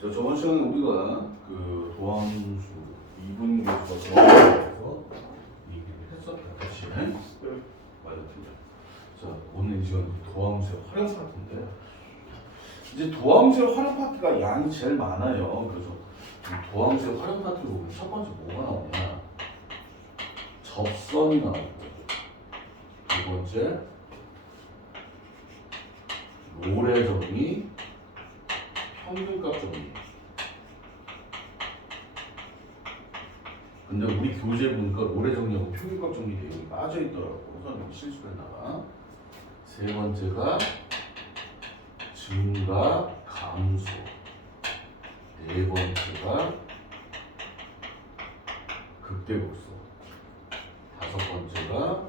자, 저번 시간에 우리가 그 도함수 이분계수가 도함수에서 얘기를 했었다. 그치? 맞아, 틀려. 자, 오늘 이 시간은 도함수의 활용 파트인데, 이제 도함수의 활용 파트가 양이 제일 많아요. 그래서 이 도함수의 활용 파트를 보면 첫 번째 뭐가 나오냐? 접선이 나오고, 두 번째 로레 정리, 평균값 정리. 근데 우리 교재 보니까 로레 정리하고 평균값 정리 내용이 빠져 있더라고. 선생님이 실수했나봐. 세 번째가 증가, 감소. 네 번째가 극대극소. 다섯 번째가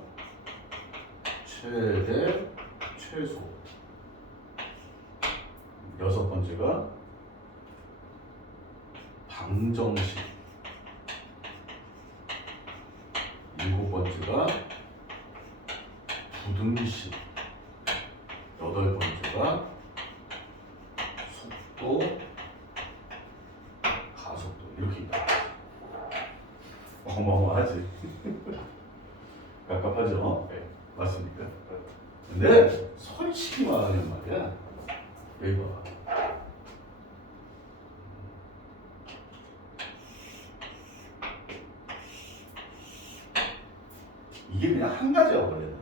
최대, 최소. 여섯 번째가 방정식. 일곱 번째가 부등식. 여덟 번째가 속도, 가속도. 이렇게 있다. 어마어마하지. 갑갑하죠? 네. 맞습니까? 근데 솔직히 말하면 말이야. 여기 봐. 이게 그냥 한 가지야, 원래는.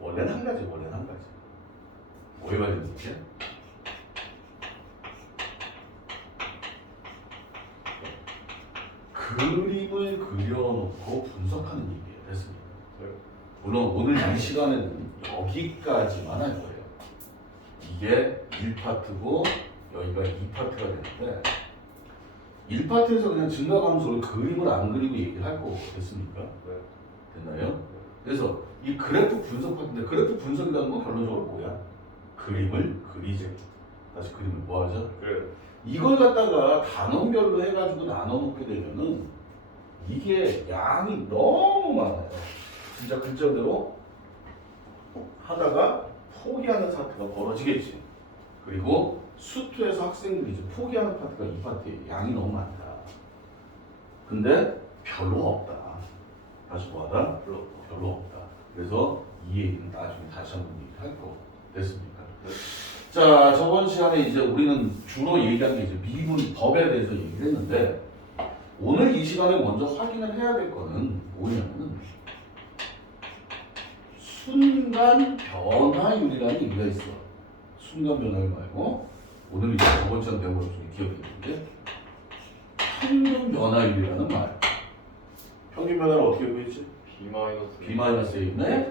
원래는 한 가지. 뭐에 관련 얘기야? 그림을 그려놓고 분석하는 얘기예요. 됐습니다. 물론 오늘 이 시간에는 여기까지만 할 거예요. 이게 1파트고 여기가 2파트가 되는데 1파트에서 그냥 증가감소를 그림을 안 그리고 얘기를 할 거고 됐습니까? 네. 됐나요? 그래서 이 그래프 분석 파트인데 그래프 분석이라는 건 결론적으로 뭐야? 그림을 그리지. 다시 그림을 뭐 하죠? 그래. 이걸 갖다가 단원별로 해가지고 나눠놓게 되면은 이게 양이 너무 많아요. 진짜 글자대로 하다가 포기하는 사태가 벌어지겠지. 그리고 수투에서 학생들이 이제 포기하는 파트가 이 파트에 양이 너무 많다. 근데 별로 없다. 다시 뭐하다? 별로 없다. 그래서 이 얘기는 나중에 다시 한번 얘기할 거 됐습니까? 자, 저번 시간에 이제 우리는 주로 얘기한 게 이제 미분 법에 대해서 얘기를 했는데 오늘 이 시간에 먼저 확인을 해야 될 거는 뭐냐면은 순간 변화율이라는 얘기가 있어. 순간 변화율 말고 오늘 이제 저번 시간 배운 것 중에 기억이 있는데 평균 변화율이라는 말. 평균 변화를 어떻게 구했지? B-A분의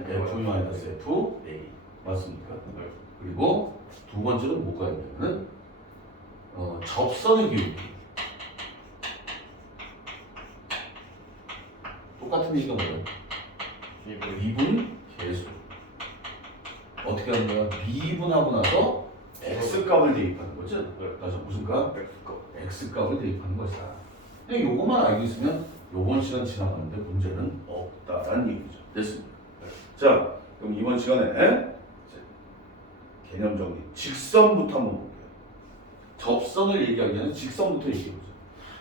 F-A 맞습니까? 네. 그리고 두 번째는 뭐가 있냐면 접선의 기울기. 똑같은 얘기가 뭐예요? 미분 계수. 어떻게 하는 거야? 미분하고 나서 x값을 대입하는 거지? 그래서 무슨 값? x값을 대입하는 것이다. 그냥 요것만 알고 있으면 요번 시간 지나가는데 문제는 없다라는 얘기죠. 됐습니다. 자, 그럼 이번 시간에 개념 정리. 직선부터 한번 볼게요. 접선을 얘기하기 전에 직선부터 얘기해보죠.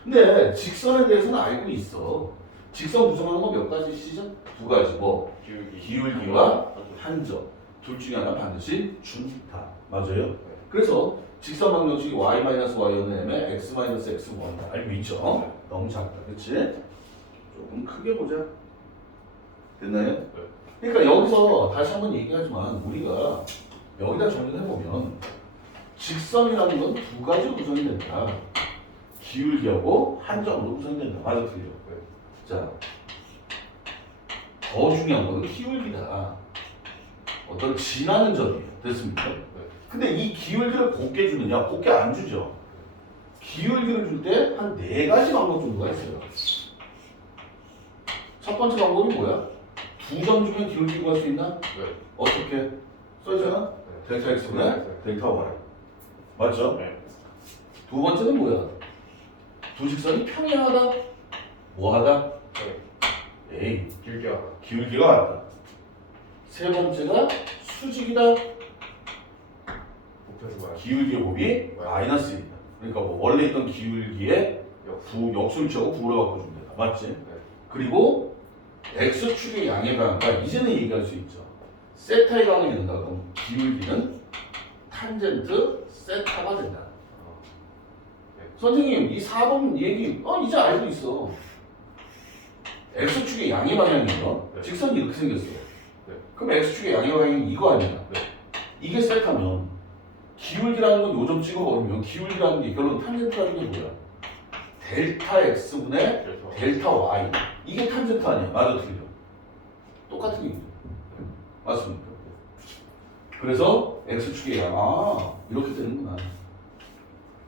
근데 직선에 대해서는 알고 있어. 직선 구성하는 거 몇 가지 시죠? 두 가지. 뭐? 기울기와 한점. 둘 중에 하나 반드시 준다. 맞아요? 그래서 직선 방정식이 y-y는 x-x1 알고 있죠? 너무 작다. 그치? 조금 크게 보자. 됐나요? 그러니까 여기서 다시 한번 얘기하지만 우리가 여기다 정리해보면 직선이라는 건 두 가지로 구성이 된다. 기울기하고 한점으로 구성이 된다. 맞아, 틀려. 자, 더 중요한 건 기울기다. 어떤 지나는 점이에요. 됐습니까? 근데 이 기울기를 곱게 주느냐? 곱게 안 주죠. 기울기를 줄 때 한 네 가지 방법 정도가 있어요. 첫 번째 방법이 뭐야? 두 점 주면 기울기 구할 수 있나? 네. 어떻게? 써있잖아? 델타 x분의 델타 y. 맞죠? 네. 두 번째는 뭐야? 두 직선이 평행하다? 뭐하다? 에이, 기울기가 같다. 세 번째가 수직이다. 기울기의 곱이 마이너스 1이다. 그러니까 뭐 원래 있던 기울기에 역술치하고 부호로 바꿔주면 된다. 맞지? 네. 그리고 x축의 양의 방향과 이제는 얘기할 수 있죠. 세타의 방향이 된다. 그럼 기울기는 탄젠트 세타가 된다. 선생님 이 4번 얘기 이제 알고 있어. x축의 양의 방향이면 네. 직선이 이렇게 생겼어. 네. 그럼 x축의 양의 방향이 이거 아니야? 네. 이게 세타면 기울기라는 건 요점 찍어버리면 기울기라는 게 결론 탄젠트라는 게 뭐야? 델타 x분의 델타 y. 이게 탄젠트 아니야? 맞아 틀려? 똑같은 얘기죠. 맞습니까? 그래서 x축의 양 이렇게 되는구나.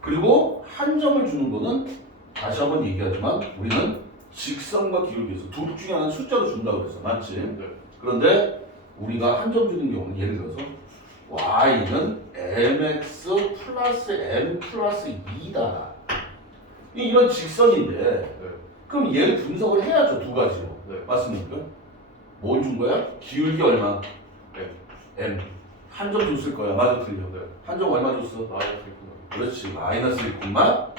그리고 한 점을 주는 거는 다시 한번 얘기하지만 우리는 직선과 기울기에서 둘 중에 하나는 숫자로 준다고 그랬어. 맞지? 네. 그런데 우리가 한 점 주는 경우는 예를 들어서 y는 mx 플러스 m 플러스 2다. 이런 직선인데 네. 그럼 얘를 분석을 해야죠. 두 가지로. 네. 맞습니까? 뭘 준 거야? 기울기 얼마? m. 한 점 줬을 거야. 맞아 틀려. 네. 한 점 얼마 줬어? 마이너스 1,2. 그렇지. 마이너스 1,2.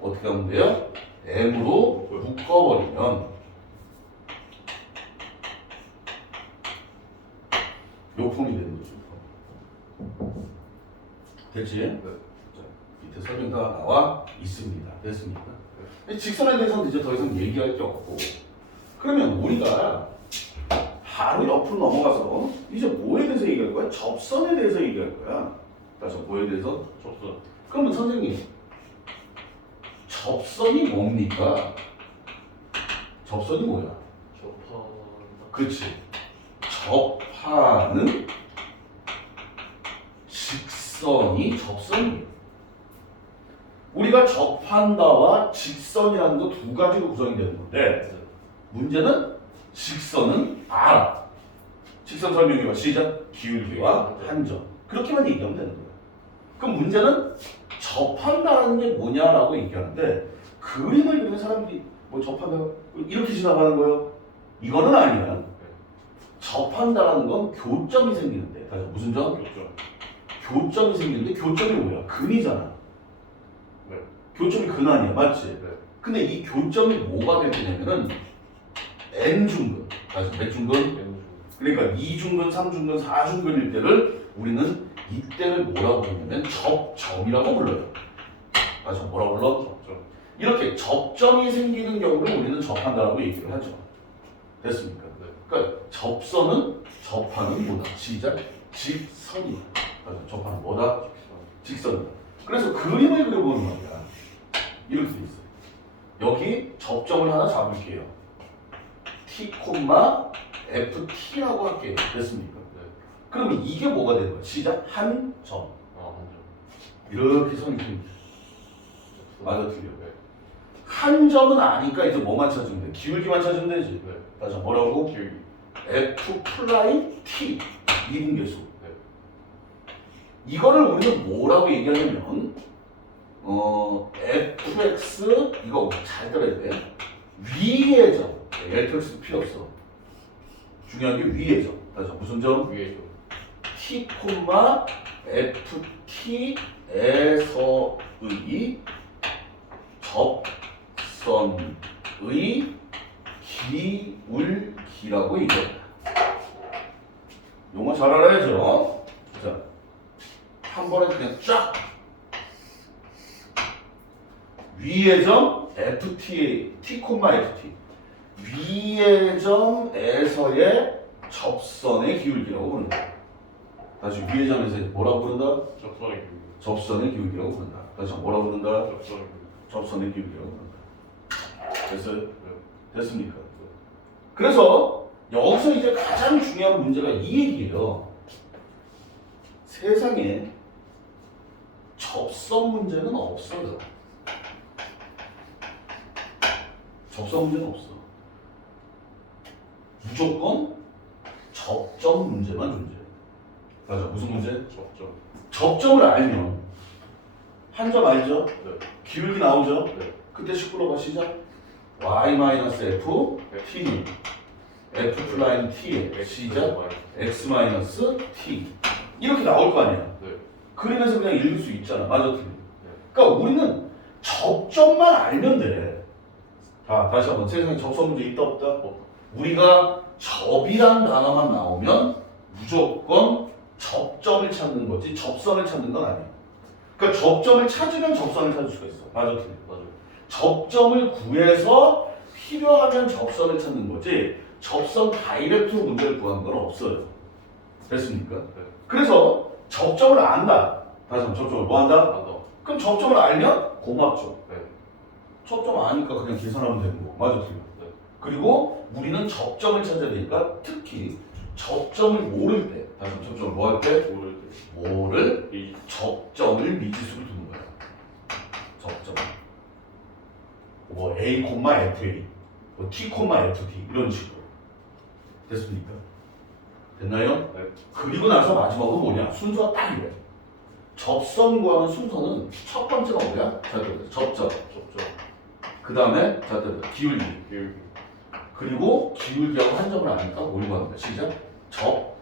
어떻게 하면 돼요? m으로 묶어버리면 요 폼이 되는 거죠. 됐지? 네. 자, 밑에 설명 다 나와 있습니다. 됐습니까? 네. 직선에 대해서는 이제 더 이상 얘기할 게 없고 그러면 우리가 바로 옆으로 넘어가서 이제 뭐에 대해서 얘기할 거야? 접선에 대해서 얘기할 거야. 다시 뭐에 대해서? 접선. 그러면 선생님 접선이 뭡니까? 접선이 뭐야? 접한. 그렇지. 접하는 직선이 접선이에요. 우리가 접한다와 직선이라는 거 두 가지로 구성이 되는 건데 문제는 직선은 알아. 직선 설명해봐. 시작. 기울기와 한 점. 그렇게만 얘기하면 되는 거야. 그럼 문제는 접한다는 게 뭐냐라고 얘기하는데 그림을 그리는 사람들이 뭐 접한다 이렇게 지나가는 거예요? 이거는 아니야. 접한다라는 건 교점이 생기는데 다시 무슨 점? 교점이 생기는데 교점이 뭐야? 근이잖아. 네. 교점이 근 아니야. 맞지? 네. 근데 이 교점이 뭐가 되냐면은 n중근. 다시 몇 중근? 그러니까 2중근, 3중근, 4중근일 때를 우리는 이때를 뭐라고 부르냐면 접점이라고 불러요. 맞아, 뭐라고 불러? 접점. 이렇게 접점이 생기는 경우를 우리는 접한다라고 얘기를 하죠. 됐습니까? 네. 그러니까 접선은 접하는 뭐다? 시작. 직선이다. 맞아, 접하는 뭐다? 직선이다. 그래서 그림을 그려보는 말이야. 이렇게 돼 있어요. 여기 접점을 하나 잡을게요. t, ft라고 할게요. 됐습니까? 그러면 이게 뭐가 되는 거야? 시작 한 점. 한 점. 이렇게 선이 듭니다. 맞아 틀려. 네. 한 점은 아니까 이제 뭐만 찾으면 돼? 기울기만 찾으면 되지. 네. 다시 뭐라고? 기울기. f 플라이 t 미분계수. 네. 이거를 우리는 뭐라고 얘기하냐면 fx 이거 잘 들어야 돼. 위의 점. fx 필요 없어. 중요한 게 위의 점. 다시 무슨 점? 위의 점. t, ft에서의 접선의 기울기라고 얘기합니다. 용어 잘 알아야죠. 자, 한 번에 그냥 쫙 위의 점 ft, t, ft 위의 점에서의 접선의 기울기라고 부른다. 다시 위의 점에서 뭐라고 부른다? 접선의 기울기. 접선의 기울기라고 부른다. 다시 뭐라고 부른다? 접선의 기울기. 접선의 기울기라고 부른다. 됐어요? 네. 됐습니까? 네. 그래서 여기서 이제 가장 중요한 문제가 이 얘기예요. 세상에 접선 문제는 없어요. 접선 문제는 없어. 무조건 접점 문제만 존재해. 맞아. 무슨 문제? 접점. 접점을 알면 한 점 알죠? 네. 기울기 나오죠? 네. 그때 시끄러워 시작. y-f t는 f 플라임 t의 시작 x-t 이렇게 나올 거 아니야. 네. 그림에서 그냥 읽을 수 있잖아. 맞아 틀려. 네. 그러니까 우리는 접점만 알면 돼. 자, 다시 한번 세상에 접선 문제 있다 없다? 우리가 접이란 단어만 나오면 무조건 접점을 찾는 거지 접선을 찾는 건 아니야. 그러니까 접점을 찾으면 접선을 찾을 수가 있어. 맞아, 틀려. 맞아요. 접점을 구해서 필요하면 접선을 찾는 거지 접선 다이렉트로 문제를 구하는 건 없어요. 됐습니까? 네. 그래서 접점을 안다. 다시 한번 접점을 뭐 한다? 안다. 그럼 접점을 알면 고맙죠. 네. 접점 아니까 그냥 계산하면 되는 거. 맞아, 틀려. 네. 그리고 우리는 접점을 찾아야 되니까 특히 접점을 모를 때, 다시 한번 접점을 뭐 할 때? 모를 이 접점을 미지수로 두는 거야. 접점. 뭐 A, FA, 뭐 T, FD 이런 식으로. 됐습니까? 됐나요? 네. 그리고 나서 마지막으로 뭐냐? 순서가 딱 이래. 접선 구하는 순서는 첫 번째가 뭐야? 자, 접점. 그 다음에 자, 기울기. 그리고 기울기하고 한 점을 아니까 뭘 구하는 거야? 시작. 접선.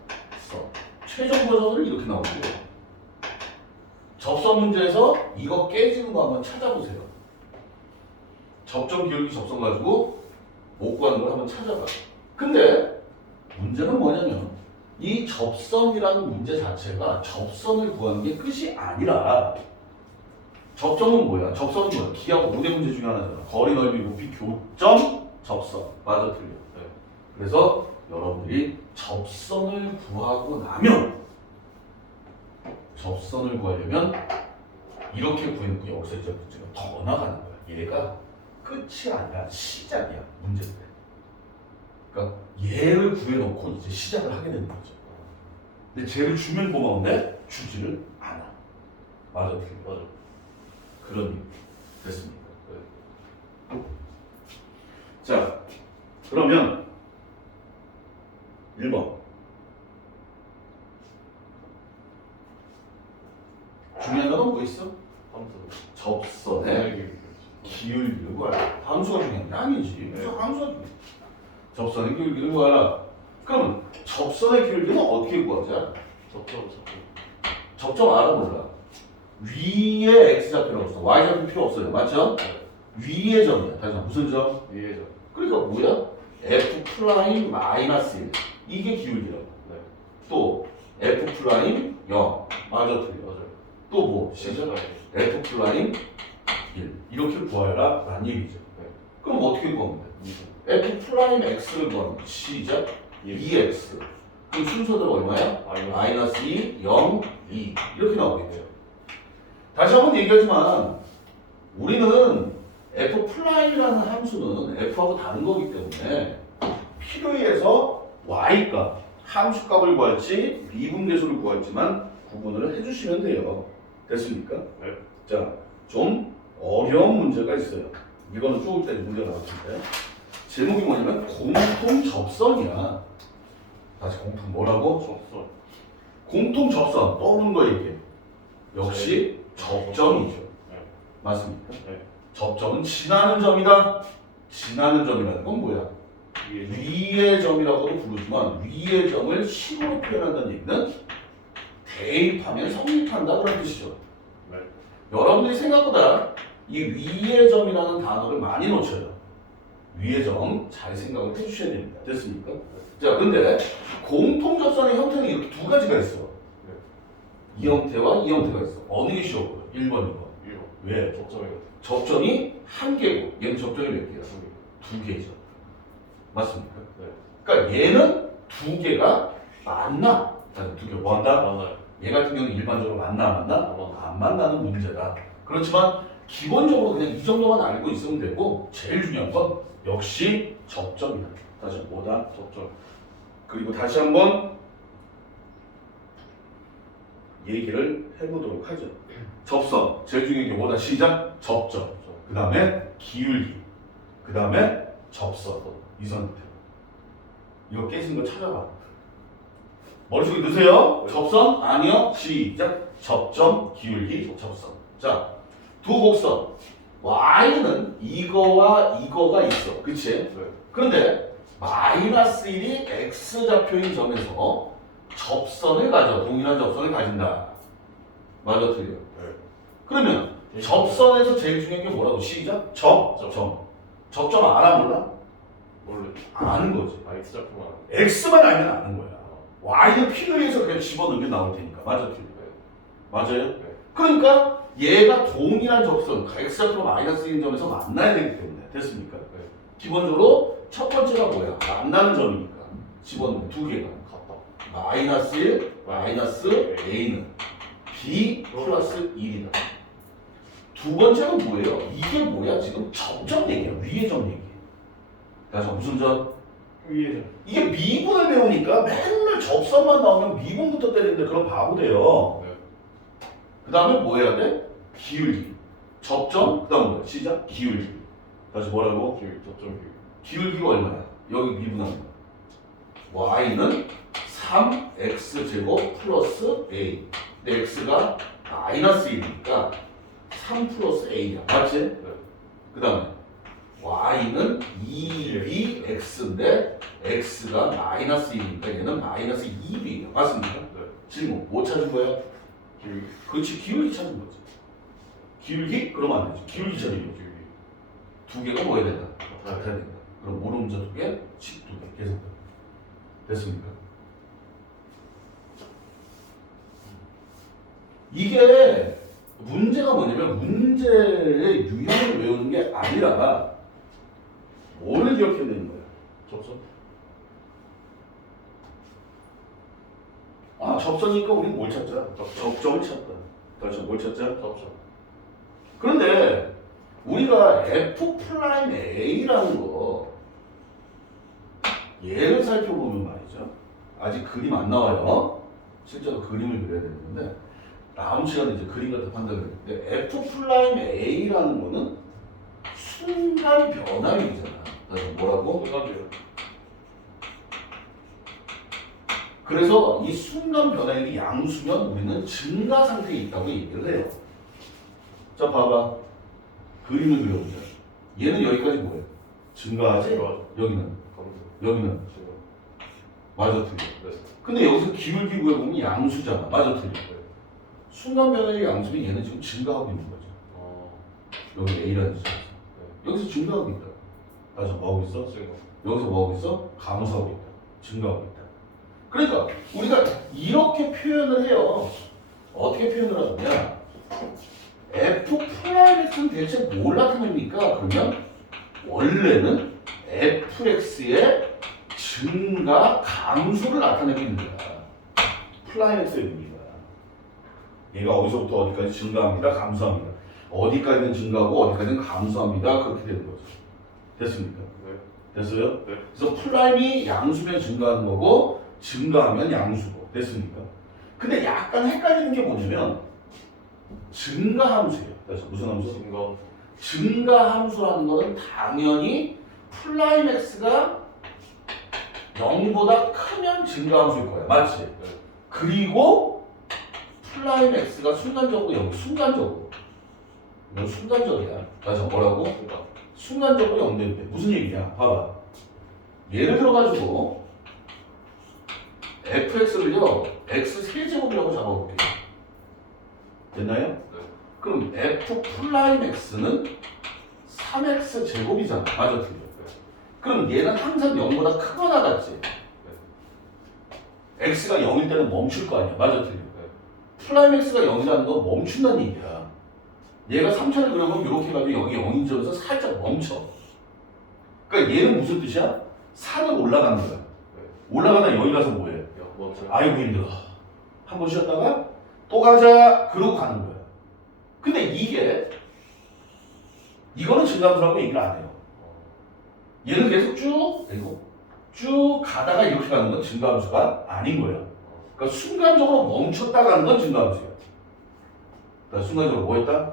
최종 버전을 이렇게 나오고 접선 문제에서 이거 깨지는 거 한번 찾아보세요. 접점, 기울기, 접선 가지고 못 구하는 걸 한번 찾아봐. 근데 문제는 뭐냐면 이 접선이라는 문제 자체가 접선을 구하는 게 끝이 아니라 접점은 뭐야? 접선은 뭐야? 기하고 5대 문제 중에 하나잖아. 거리, 넓이, 높이, 교점, 접선. 맞아, 틀려. 네. 그래서 여러분들이 접선을 구하고 나면 접선을 구하려면 이렇게 구해놓고 여기서 이제 문제가 더 나가는 거야. 얘가 끝이 아니라 시작이야. 문제인데. 그러니까 얘를 구해놓고 이제 시작을 하게 되는 거죠. 근데 쟤를 주면 고마운데 주지를 않아. 맞아, 틀려. 맞아. 그런 의미. 됐습니까? 네. 자, 그러면 1번. 중요한 건 뭐 있어? 접선의 기울기를 구하라. 함수가 중요한 게 아니지. 무슨 함수가 중요해. 접선의 기울기를 구하라. 그럼 접선의 기울기는 어떻게 구하자? 접점 알아 몰라. 위에 x좌표라고 써. y좌표 필요 없어요. 맞죠? 위의 점이야. 다시 한번 무슨 점? 위에 점. 그러니까 뭐야? f 프라임 마이너스 1. 이게 기울기라고. 네. 또 f 프라임 0. 맞아, 틀려. 맞아요. 또 뭐? 시작. f 프라임 1. 이렇게 구하라. 라는 얘기죠. 네. 그럼 어떻게 구하면 돼? f 프라임 x를 구하면 돼. 시작. 2x. 그럼 순서대로 얼마야? 마이너스 2, 0, 2. 이렇게 나오겠죠. 다시 한번 얘기하지만 우리는 f 프라임이라는 함수는 f하고 다른 거기 때문에 필요에 의해서 y값, 함수값을 구할지 미분계수를 구할지만 구분을 해주시면 돼요. 됐습니까? 네. 자, 좀 어려운 문제가 있어요. 이거는 조금 전에 문제가 나왔을 때 제목이 뭐냐면 공통 접선이야. 다시 공통 뭐라고? 접선. 공통 접선 떠오르는 거 얘기해. 역시 접점이죠. 네. 맞습니까? 네. 접점은 지나는 점이다. 지나는 점이라는 건 뭐야? 위의 점이라고도 부르지만 위의 점을 식으로 표현한다는 얘기는 대입하면 성립한다 그런 뜻이죠. 네. 여러분들이 생각보다 이 위의 점이라는 단어를 많이 놓쳐요. 위의 점 잘 생각을 해주셔야 됩니다. 됐습니까? 자, 근데 공통접선의 형태는 이렇게 두 가지가 있어. 이 형태와 이 형태가 있어. 어느 게 쉬워 보여? 1번, 2번. 왜? 접점이 한 개고 얘는 접점이 몇 개야? 두 개죠. 맞습니까? 네. 그러니까 얘는 두 개가 만나. 두 개 뭐 한다? 맞아요. 얘 같은 경우는 일반적으로 만나? 만나. 안 만나는 문제다. 그렇지만 기본적으로 그냥 이 정도만 알고 있으면 되고 제일 중요한 건 역시 접점이다. 다시 뭐다? 접점. 그리고 다시 한번 얘기를 해보도록 하죠. 접선. 제일 중요한 게 뭐다? 시작. 접점. 그 다음에 기울기. 그 다음에 접선. 이 상태. 이거 깨진 거 찾아봐. 머릿속에 넣으세요. 접선? 아니요. 시작. 접점, 기울기, 접선. 자, 두 곡선. y는 이거와 이거가 있어. 그치? 네. 그런데 마이너스 1이 x좌표인 점에서 접선을 가져. 동일한 접선을 가진다. 맞아, 틀려. 네. 그러면 접선에서 제일 중요한 게 뭐라고? 시작? 접점 알아 몰라? 원래 아는 거지. X 작품 안 X만 알면 아는 거야. Y는 필요해서 그냥 집어넣으면 나올 테니까. 맞아, 틀려. 맞아요? 네. 그러니까 얘가 동일한 접선, X좌표 마이너스 1인 점에서 만나야 되기 때문에. 됐습니까? 네. 기본적으로 첫 번째가 뭐야? 만나는 점이니까. 집어넣으면 두 개가. 같다. 마이너스 1, 마이너스 A는 B 플러스 1이다. 두 번째는 뭐예요? 이게 뭐야? 지금 접점 얘기야. 위의 점 얘기. 그래서 무슨 점? 위에 이게 미분을 배우니까 맨날 접선만 나오면 미분부터 때리는데 그럼 바보 돼요. 네. 그 다음에 뭐 해야 돼? 기울기. 접점, 그 다음 뭐야? 시작? 기울기. 다시 뭐라고? 저점 기울기가 얼마야? 여기 미분하는 거. y는 3x제곱 플러스 a. 근데 x가 마이너스 1이니까 3 플러스 a야. 맞지? 네. 그 다음에 y는 2bx인데 x가 마이너스 1이니까 얘는 마이너스 2b야. 맞습니까? 네. 질문. 뭐 찾은 거야? 기울기. 그렇지. 기울기 찾은 거지. 기울기? 그러면 안 되지. 기울기 찾으면 기울기. 두 개가 뭐 해야 된다? 같아야 같아야 된다. 그럼 오름자 두 개, 식 두 개. 계속 됐습니까? 이게 문제가 뭐냐면 문제의 유형을 외우는 게 아니라 뭐를 기억해야 되는 거야? 접선. 아, 접선이니까 우리는 뭘 찾자? 접점. 접점을 찾다. 다시 뭘 찾자? 접선. 그런데 우리가 F'A라는 거 얘를 살펴보면 말이죠. 아직 그림 안 나와요. 실제로 그림을 그려야 되는데 다음 시간에 이제 그림 같은 판단을 했는데 F'A라는 거는 순간 변화율이잖아. 그래서 뭐라고? 순간이요. 그래서 이 순간 변화율이 양수면 우리는 증가 상태에 있다고 얘기를 해요. 자, 봐봐. 그림을 그려보자. 얘는 여기까지 뭐예요? 증가하지? 여기는? 여기는? 맞아, 틀려. 네. 근데 여기서 기울기 구해보면 양수잖아. 맞아, 틀려. 네. 순간 변화율이 양수면 얘는 지금 증가하고 있는 거죠. 여기 A라는 지점에서. 여기서 증가하고 있다. 다시 뭐하고 있어? 증가. 여기서 뭐하고 있어? 감소하고 있다. 증가하고 있다. 그러니까 우리가 이렇게 표현을 해요. 어떻게 표현을 하느냐? F'X는 대체 뭘 나타냅니까? 그러면 원래는 fx의 증가 감소를 나타내고 있는 거야. 플라인 x의 의미가. 얘가 어디서부터 어디까지 증가합니다, 감소합니다. 어디까지는 증가하고 어디까지는 감소합니다. 그렇게 되는 거죠. 됐습니까? 네. 됐어요? 네. 그래서 플라임이 양수면 증가하는 거고 증가하면 양수고. 됐습니까? 근데 약간 헷갈리는 게 뭐냐면 증가함수예요. 그래서 무슨 함수? 증가. 증가함수라는 것은 당연히 플라임 x가 0보다 크면 증가함수일 거야. 맞지? 네. 그리고 플라임 x가 순간적으로 0, 순간적으로. 이건 순간적이야. 다시 뭐라고? 증가. 순간적으로 0 되는데 무슨 얘기냐? 봐봐. 예를 들어가지고 fx를요 x 세제곱이라고 잡아볼게요. 됐나요? 네. 그럼 f 플라임 x는 3x 제곱이잖아. 맞아, 틀려. 그럼 얘는 항상 0보다 크거나 같지? x가 0일 때는 멈출 거 아니야. 맞아, 틀려. 플라임 x가 0이라는 건 멈춘다는 얘기야. 얘가 3차를 그려보면 이렇게 해가지고 여기 0인 점에서 살짝 멈춰. 그러니까 얘는 무슨 뜻이야? 산을 올라가는 거야. 올라가다 여기 가서 뭐해? 멈춰. 아이고 힘들어. 한 번 쉬었다가 또 가자. 그러고 가는 거야. 근데 이거는 증가함수라고 얘기를 안 해요. 얘는 계속 쭉 가다가 이렇게 가는 건 증가함수가 아닌 거예요. 그러니까 순간적으로 멈췄다 가는 건 증가함수야. 그러니까 순간적으로 뭐 했다?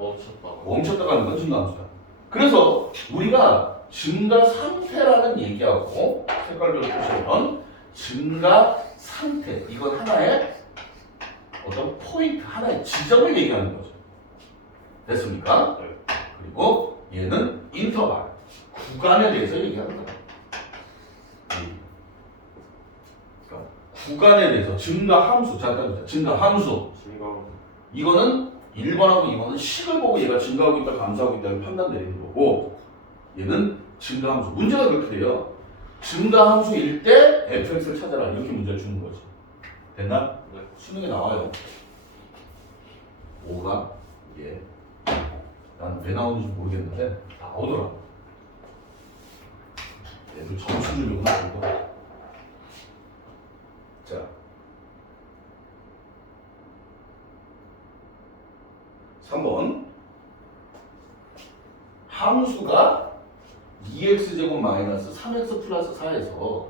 멈췄다 가는 건 증가함수야. 그래서 우리가 증가 상태라는 얘기하고 색깔별로 표시하면 증가 상태, 이건 하나의 어떤 포인트, 하나의 지점을 얘기하는 거죠. 됐습니까? 네. 그리고 얘는 인터벌, 구간에 대해서 얘기하는 거야. 그러니까 구간에 대해서 증가 함수, 잠깐 보자. 증가 함수. 증가. 이거는 1번하고 2번은 식을 보고 얘가 증가하고 있다 감소하고 있다는 판단 내리는 거고 얘는 증가함수. 문제가 그렇게 돼요. 증가함수일 때 fx를 찾아라 이렇게 문제를 주는 거지. 됐나? 네. 수능에 나와요. 5가 이게 난 왜 나오는지 모르겠는데 나오더라. 얘도 점수 주려고 나온 거. 자, 3번 함수가 2x제곱 마이너스 3x 플러스 4에서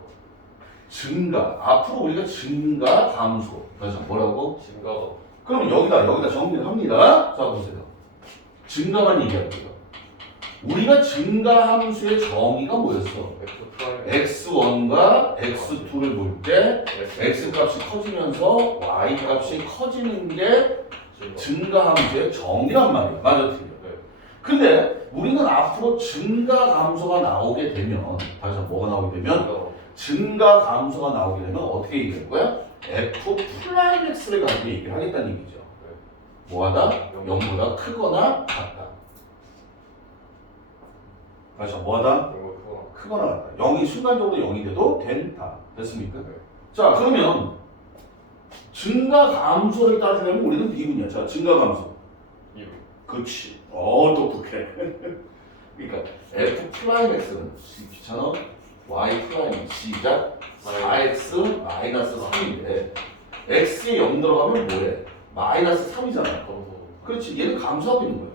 증가, 앞으로 우리가 증가 감소 다시 뭐라고? 증가가 그럼 여기다 정리를 합니다. 자 보세요. 증가만 얘기할게요. 우리가 증가 함수의 정의가 뭐였어? X 프라임 x1과 x2를 볼 때 X x 값이 커지면서 y 값이 커지는 게 증가 함수의 정의란 말이에요. 맞아, 틀려. 네. 근데 우리는 앞으로 증가 감소가 나오게 되면 다시 한번 뭐가 나오게 되면 증가 감소가 나오게 되면 어떻게 얘기할 거야? f 프라임 x를 가지고 얘기를 하겠다는 얘기죠. 뭐하다? 0보다 크거나 같다. 다시 한번 뭐하다? 이거 크거나 같다. 0이 순간적으로 0이 돼도 된다. 됐습니까? 네. 자 그러면 증가 감소를 따지려면 우리는 미분이야. 자 증가 감소. 이거 그렇지. 똑똑해. 그러니까 f 프라임 x는 귀찮아? y 프라임 시작 4x 마이너스 3인데 x에 0 들어가면 뭐해? 마이너스 3이잖아. 검소 그렇지. 얘는 감소하고 있는 거야.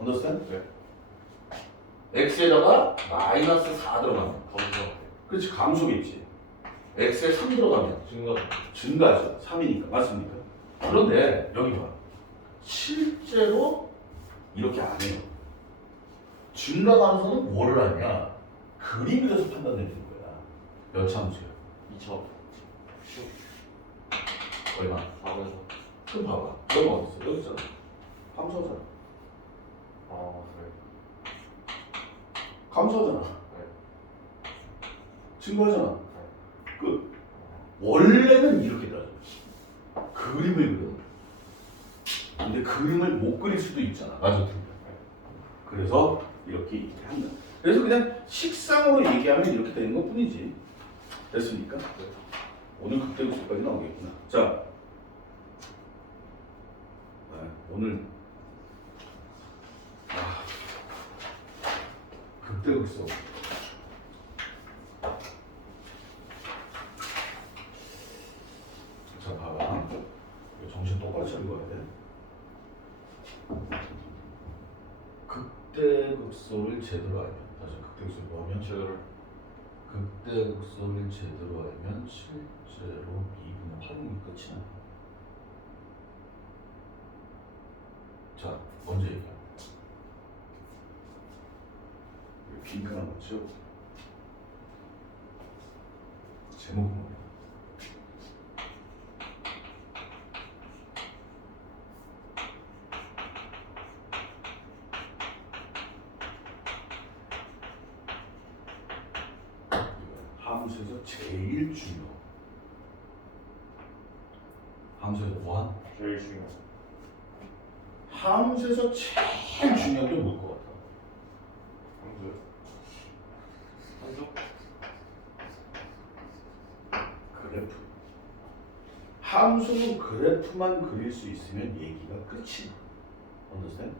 understand? 네. x에다가 마이너스 4 들어가면 검소 그렇지. 감소겠지. x에 3 들어가면 증가 증가죠. 3이니까. 맞습니까? 그런데 여기 봐. 실제로 이렇게 안 해요. 증가 감소는 뭐를 하냐? 그림 그려서 판단해주는 거야. 몇 참수야? 2차 얼마? 4에서 그럼 봐봐. 여기 어디 있어? 여기 있잖아. 감소하잖아. 네. 감소하잖아. 네. 증가하잖아. 그 원래는 이렇게 따져. 그림을 그려. 근데 그림을 못 그릴 수도 있잖아. 맞아. 그래서 이렇게 얘기한다. 그래서 그냥 식상으로 얘기하면 이렇게 되는 것 뿐이지. 됐습니까? 네. 오늘 극대극소까지 나오겠구나. 자, 오늘 극대극소. 자, 봐봐. 정신 똑바로 차리고 와야 돼. 극대극소를 제대로 알면, 다시 극대극소를 뭐 하면? 제대로 극대극소를 제대로 알면 실제로 미분의 활용이 끝이 나. 자, 먼저 얘기해. 빈칸 한번 채우고. 제목은 뭐야? 함수에서 제일 중요. 함수에서 뭐한? 제일 중요한 함수에서 제일 중요한 게 뭘 것 같아? 함수 함수 그래프. 함수는 그래프만 그릴 수 있으면 얘기가 끝이야. understand?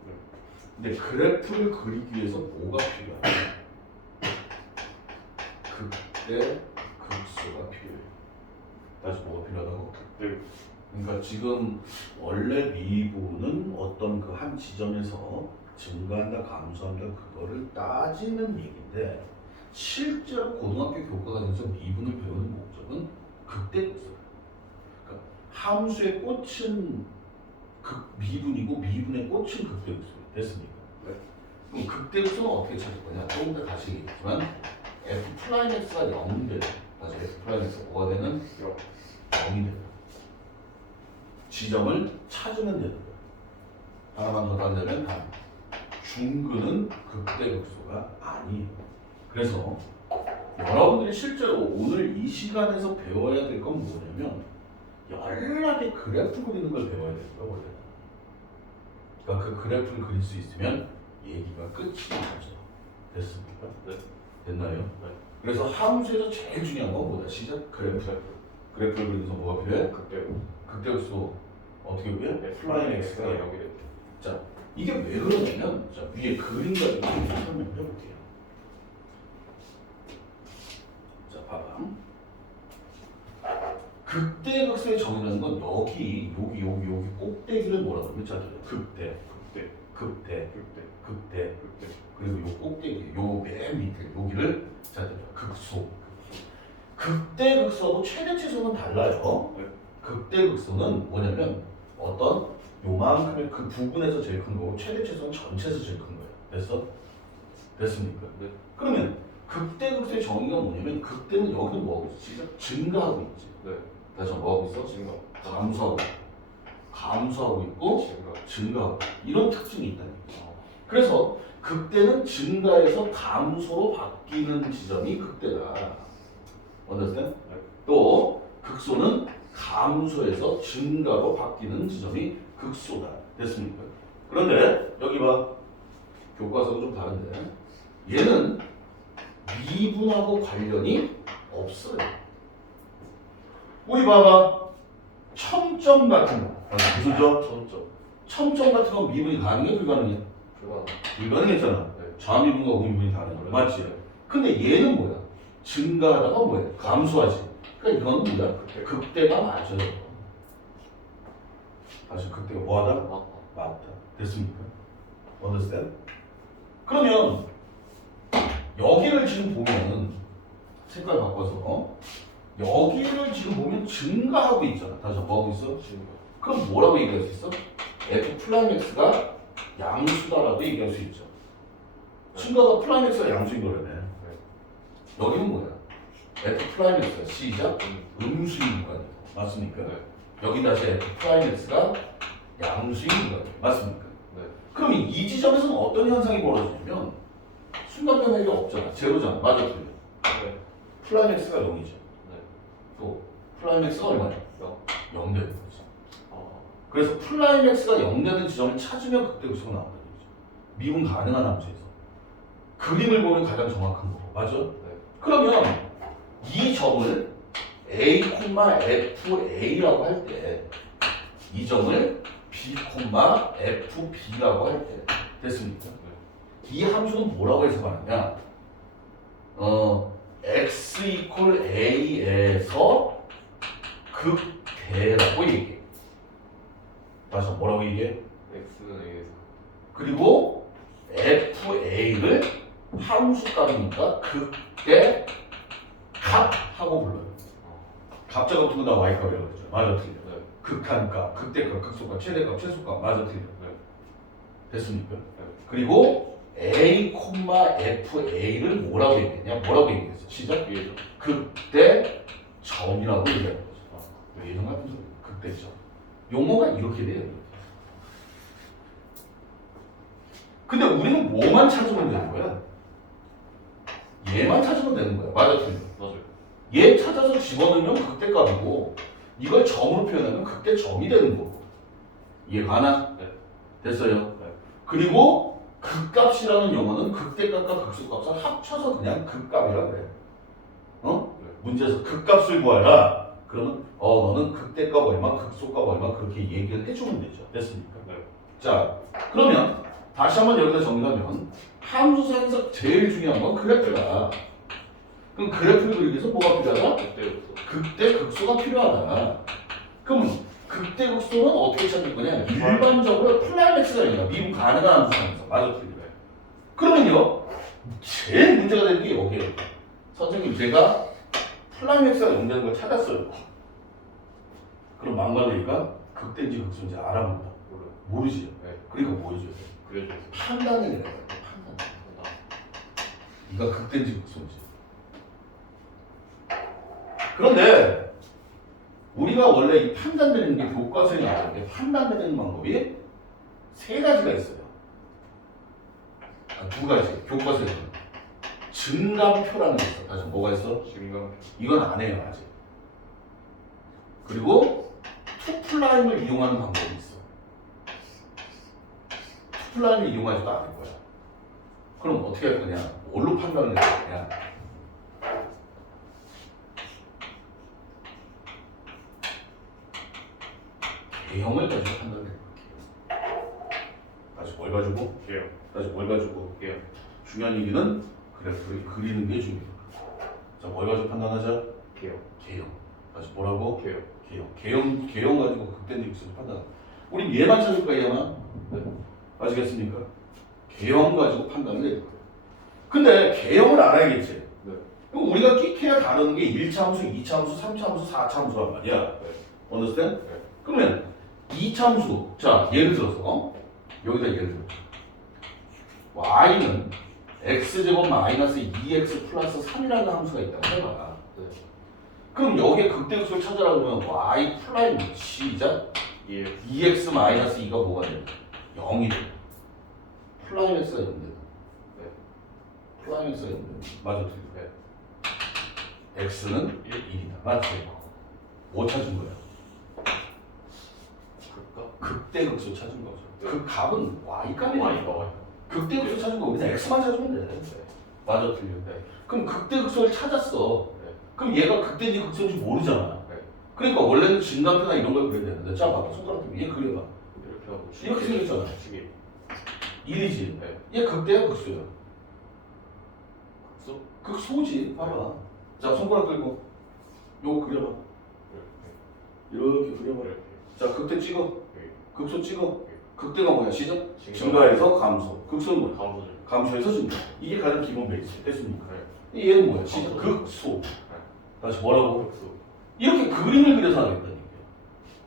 근데 그래프를 그리기 위해서 뭐가 필요하냐? 극대 극소가 필요해. 다시 뭐가 필요하다고? 네. 그러니까 지금 원래 미분은 어떤 그 한 지점에서 증가한다 감소한다 그거를 따지는 얘기인데 실제로 고등학교 교과관에서 미분을 배우는 목적은 극대극소야. 그러니까 함수의 꽃은 미분이고 미분의 꽃은 극대극소야. 됐습니까? 네. 그럼 극대극소는 어떻게 찾을 거냐? 조금 더 다시 얘기했지만 f 프라임 x가 0이 돼. 다시 f 프라임 x가 뭐가 되는? 0이 돼. 지점을 찾으면 되는 거야. 하나만 더 달려면 단. 중근은 극대극소가 아니에요. 그래서 여러분들이 실제로 오늘 이 시간에서 배워야 될 건 뭐냐면 연락에 그래프 그리는 걸 배워야 되는 거야 원래. 그러니까 그 그래프를 그릴 수 있으면 얘기가 끝이 나죠. 됐습니까? 네. 됐나요? 네. 그래서 함수에서 제일 중요한 건 뭐다? 시작 그래프. 그래프를 그리면서 뭐가 필요해? 극대극소 어떻게 그려? 플라잉 x가 여기 돼. 자 이게 왜 그러냐면 자 위에 그림 가지고 좀 설명을 해볼게요. 자 봐봐. 극대극소의 정의라는 건 여기 꼭대기를 뭐라고 하면 자 극대 그리고 요 꼭대기 요 맨 밑에 여기를 자 극소. 극대극소하고 최대치소는 달라요. 네. 극대극소는 뭐냐면 어떤 요만큼의 그 부분에서 제일 큰 거고 최대치소는 전체에서 제일 큰 거예요. 됐어? 됐습니까? 네. 그러면 극대극소의 정의가 뭐냐면 극대는 여기는 뭐하고 있지? 증가하고 있지. 네. 다시 한번 뭐하고 있어? 감소하고 있고 증가하고 이런 특징이 있다는 거죠. 그래서 극대는 증가해서 감소로 바뀌는 지점이 극대다. understand? 네. 또 극소는 감소해서 증가로 바뀌는 지점이 극소다. 됐습니까? 그런데 여기 봐. 교과서는 좀 다른데 얘는 미분하고 관련이 없어요. 우리 봐봐. 첨점 같은 거. 무슨 점? 첨점 같은 건 미분이 가능해? 불가능해? 불가능했잖아. 네. 좌미분과 우미분이 다른 거 맞지? 근데 얘는 뭐야? 증가하다가 뭐야? 감소하지. 그러니까 이거는 뭐야? 극대가 맞아요. 다시 극대가 뭐하다? 맞다. 됐습니까? understand? 그러면 여기를 지금 보면은 색깔 바꿔서 여기를 지금 보면 증가하고 있잖아. 다시 뭐 하고 있어? 그럼 뭐라고 얘기할 수 있어? f 플라임 x가 양수다라고 얘기할 수 있죠. 증가가 플라임 x가 양수인 거라네. 여기는 뭐야? f 프라임 x가 시작 음수인 거아니에요. 맞습니까? 네. 여기 다시 f 프라임 x가 양수인 거아니에요. 맞습니까? 네. 그럼 이 지점에서는 어떤 현상이 벌어지냐면 순간 변화가 없잖아. 제로잖아. 맞아, 틀려. 네. 프라임 x가 0이죠. 네. 또 프라임 x가 얼마야? 0 되는 거지. 아. 그래서 플라임 x가 0 되는 지점을 찾으면 극대극소가 나온다는 거죠. 미분 가능한 함수에서. 그림을 보면 가장 정확한 거고. 맞아? 네. 그러면 이 점을 a, fa라고 할 때 이 점을 b, fb라고 할 때 됐습니까? 이 함수는 뭐라고 해석하느냐? x 이퀄 a에서 극대라고 얘기해. 다시 한번 뭐라고 얘기해? X는 A에서 그리고 fa를 함수 값이니까 극대 값하고 불러요. 값자가 붙은 거다 y값이라고 그랬죠. 맞아, 틀려. 네. 극한값, 극대값, 극소값, 최대값, 최소값 맞아, 틀려. 네. 됐습니까? 네. 그리고 a, fa를 뭐라고 얘기했냐? 뭐라고 얘기했어? 시작. 위에서 극대 점이라고 얘기하는 거죠. 왜 이런 같은 소리? 극대점. 용어가 이렇게 돼요. 근데 우리는 뭐만 찾으면 되는 거야? 얘만 찾으면 되는 거야. 맞아, 틀려. 맞아요. 얘 찾아서 집어넣으면 극대값이고 이걸 점으로 표현하면 극대점이 되는 거고. 이해 가나? 네. 됐어요? 네. 그리고 극값이라는 용어는 극대값과 극소값을 합쳐서 그냥 극값이라 그래. 네. 문제에서 극값을 구하라. 그러면 너는 극대값 얼마, 극소값 얼마 그렇게 얘기를 해주면 되죠. 됐습니까? 네. 자, 그러면 다시 한번 여기다 정리하면 함수상에서 제일 중요한 건 그래프다. 그럼 그래프를 그리기 위해서 뭐가 필요하다? 그때부터 극대, 극소가 필요하다. 그럼 극대, 극소는 어떻게 찾을 거냐? 일반적으로 플라임 x가 아니라 미분 가능한 함수상에서 맞아, 틀려. 그러면요, 제일 문제가 되는 게 여기에요. 선생님, 제가 플라임 x가 0 되는 걸 찾았어요. 그럼 막말로 얘가 극대인지 극소인지 알아본다. 몰라요. 모르지. 네. 그러니까 뭐 해줘야 돼? 그래줘. 판단을 해야 돼. 판단. 이가 극대인지 극소인지. 그런데 우리가 원래 이 판단 내리는 게 교과서에 나오는데 판단 내리는 방법이 세 가지가 있어요. 두 가지. 교과서에 증감표라는 게 있어. 다시 뭐가 있어? 증감. 이건 안 해요 아직. 그리고 투프라임을 이용하는 방법이 있어. 투프라임을 이용하지도 않을 거야. 그럼 어떻게 할 거냐? 뭘로 판단을 해야 되냐? 개형을 가지고 판단을 해. 다시 뭘 가지고? 개요. 다시 뭘 가지고? 개요. 중요한 얘기는 그래프를 그리는 게 중요해. 자, 뭘 가지고 판단하자? 개요. 개형. 다시 뭐라고? 개요. 개형 가지고 극대인 익스를 판단. 우리 얘만 찾을 거야, 얘만. 네. 아시겠습니까? 개형 가지고 판단을 해야 돼. 근데 개형을 알아야겠지. 네. 그럼 우리가 끽해야 다루는 게 1차 함수, 2차 함수, 3차 함수, 4차 함수란 말이야. 네. understand? 네. 그러면 2차 함수, 자 예를 들어서 여기다 예를 들어 y는 x제곱 마이너스 2x 플러스 3이라는 함수가 있다고 해봐. 네. 그럼 여기에 극대극소를 찾으라 그러면 y 프라임 시작 예. 2x 마이너스 2가 뭐가 돼? 0이 돼. 플라임 x가 0돼. 네. 플라임 x가 0돼. 맞아. 네. x는 1이다. 맞지? 뭐 찾은 거야? 그럴까? 극대극소 찾은 거죠. 네. 그 값은 y값이야. Y가. 극대극소 찾은 거 우리는 x만 찾으면 돼. 네. 맞아, 틀려. 네. 그럼 극대극소를 찾았어. 네. 그럼 얘가 극대인지 극소인지 모르잖아. 네. 그러니까 원래는 진단표나 이런 걸 그려야 되는데, 자 봐봐, 손가락 들고 얘 그려봐. 이렇게 하고. 이렇게 생겼잖아. 축이. 1이지. 네. 얘 극대야, 극소야? 극소. 극소지. 봐봐. 자, 손가락 들고 요거 그려봐. 이렇게 그려봐. 이렇게. 자, 극대 찍어. 네. 극소 찍어. 극대가 뭐야? 시작. 증가. 증가에서 감소. 극소는 뭐야? 감소죠. 감소에서 증가. 이게 가장 기본 베이스. 됐습니까? 네. 얘는 뭐야? 시작. 감소. 극소. 다시 뭐라고? 극소. 이렇게 그림을 그려서 하겠다는 얘기야.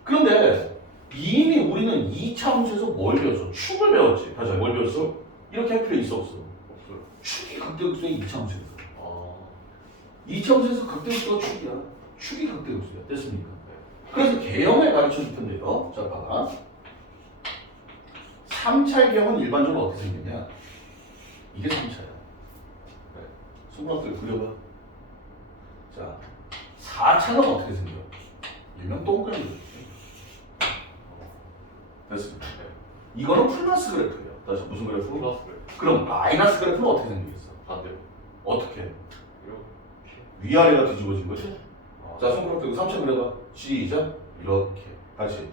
그런데 이미 우리는 2차 함수에서 뭘 배웠어? 축을 배웠지. 다시 뭘 배웠어? 이렇게 할 필요 있어 없어? 없어요. 축이 극대극소의 2차 함수에서. 아. 2차 함수에서 극대극소가 축이야. 축이 극대극소야. 됐습니까? 그래서 개형을 가르쳐 줄 텐데요. 자, 봐봐. 3차의 개형은 일반적으로 어떻게 생겼냐? 이게 3차야. 손가락들 그려봐. 자, 4차는 어떻게 생겨? 일명 동그라미. 됐습니다. 이거는 플러스 그래프예요. 다시 무슨 그래프? 플러스. 그럼 마이너스 그래프는 어떻게 생기겠어? 반대로. 어떻게? 이렇게. 위아래가 뒤집어진 거지? 아. 자, 손가락 들고 3차 그려봐. 시작. 이렇게. 다시.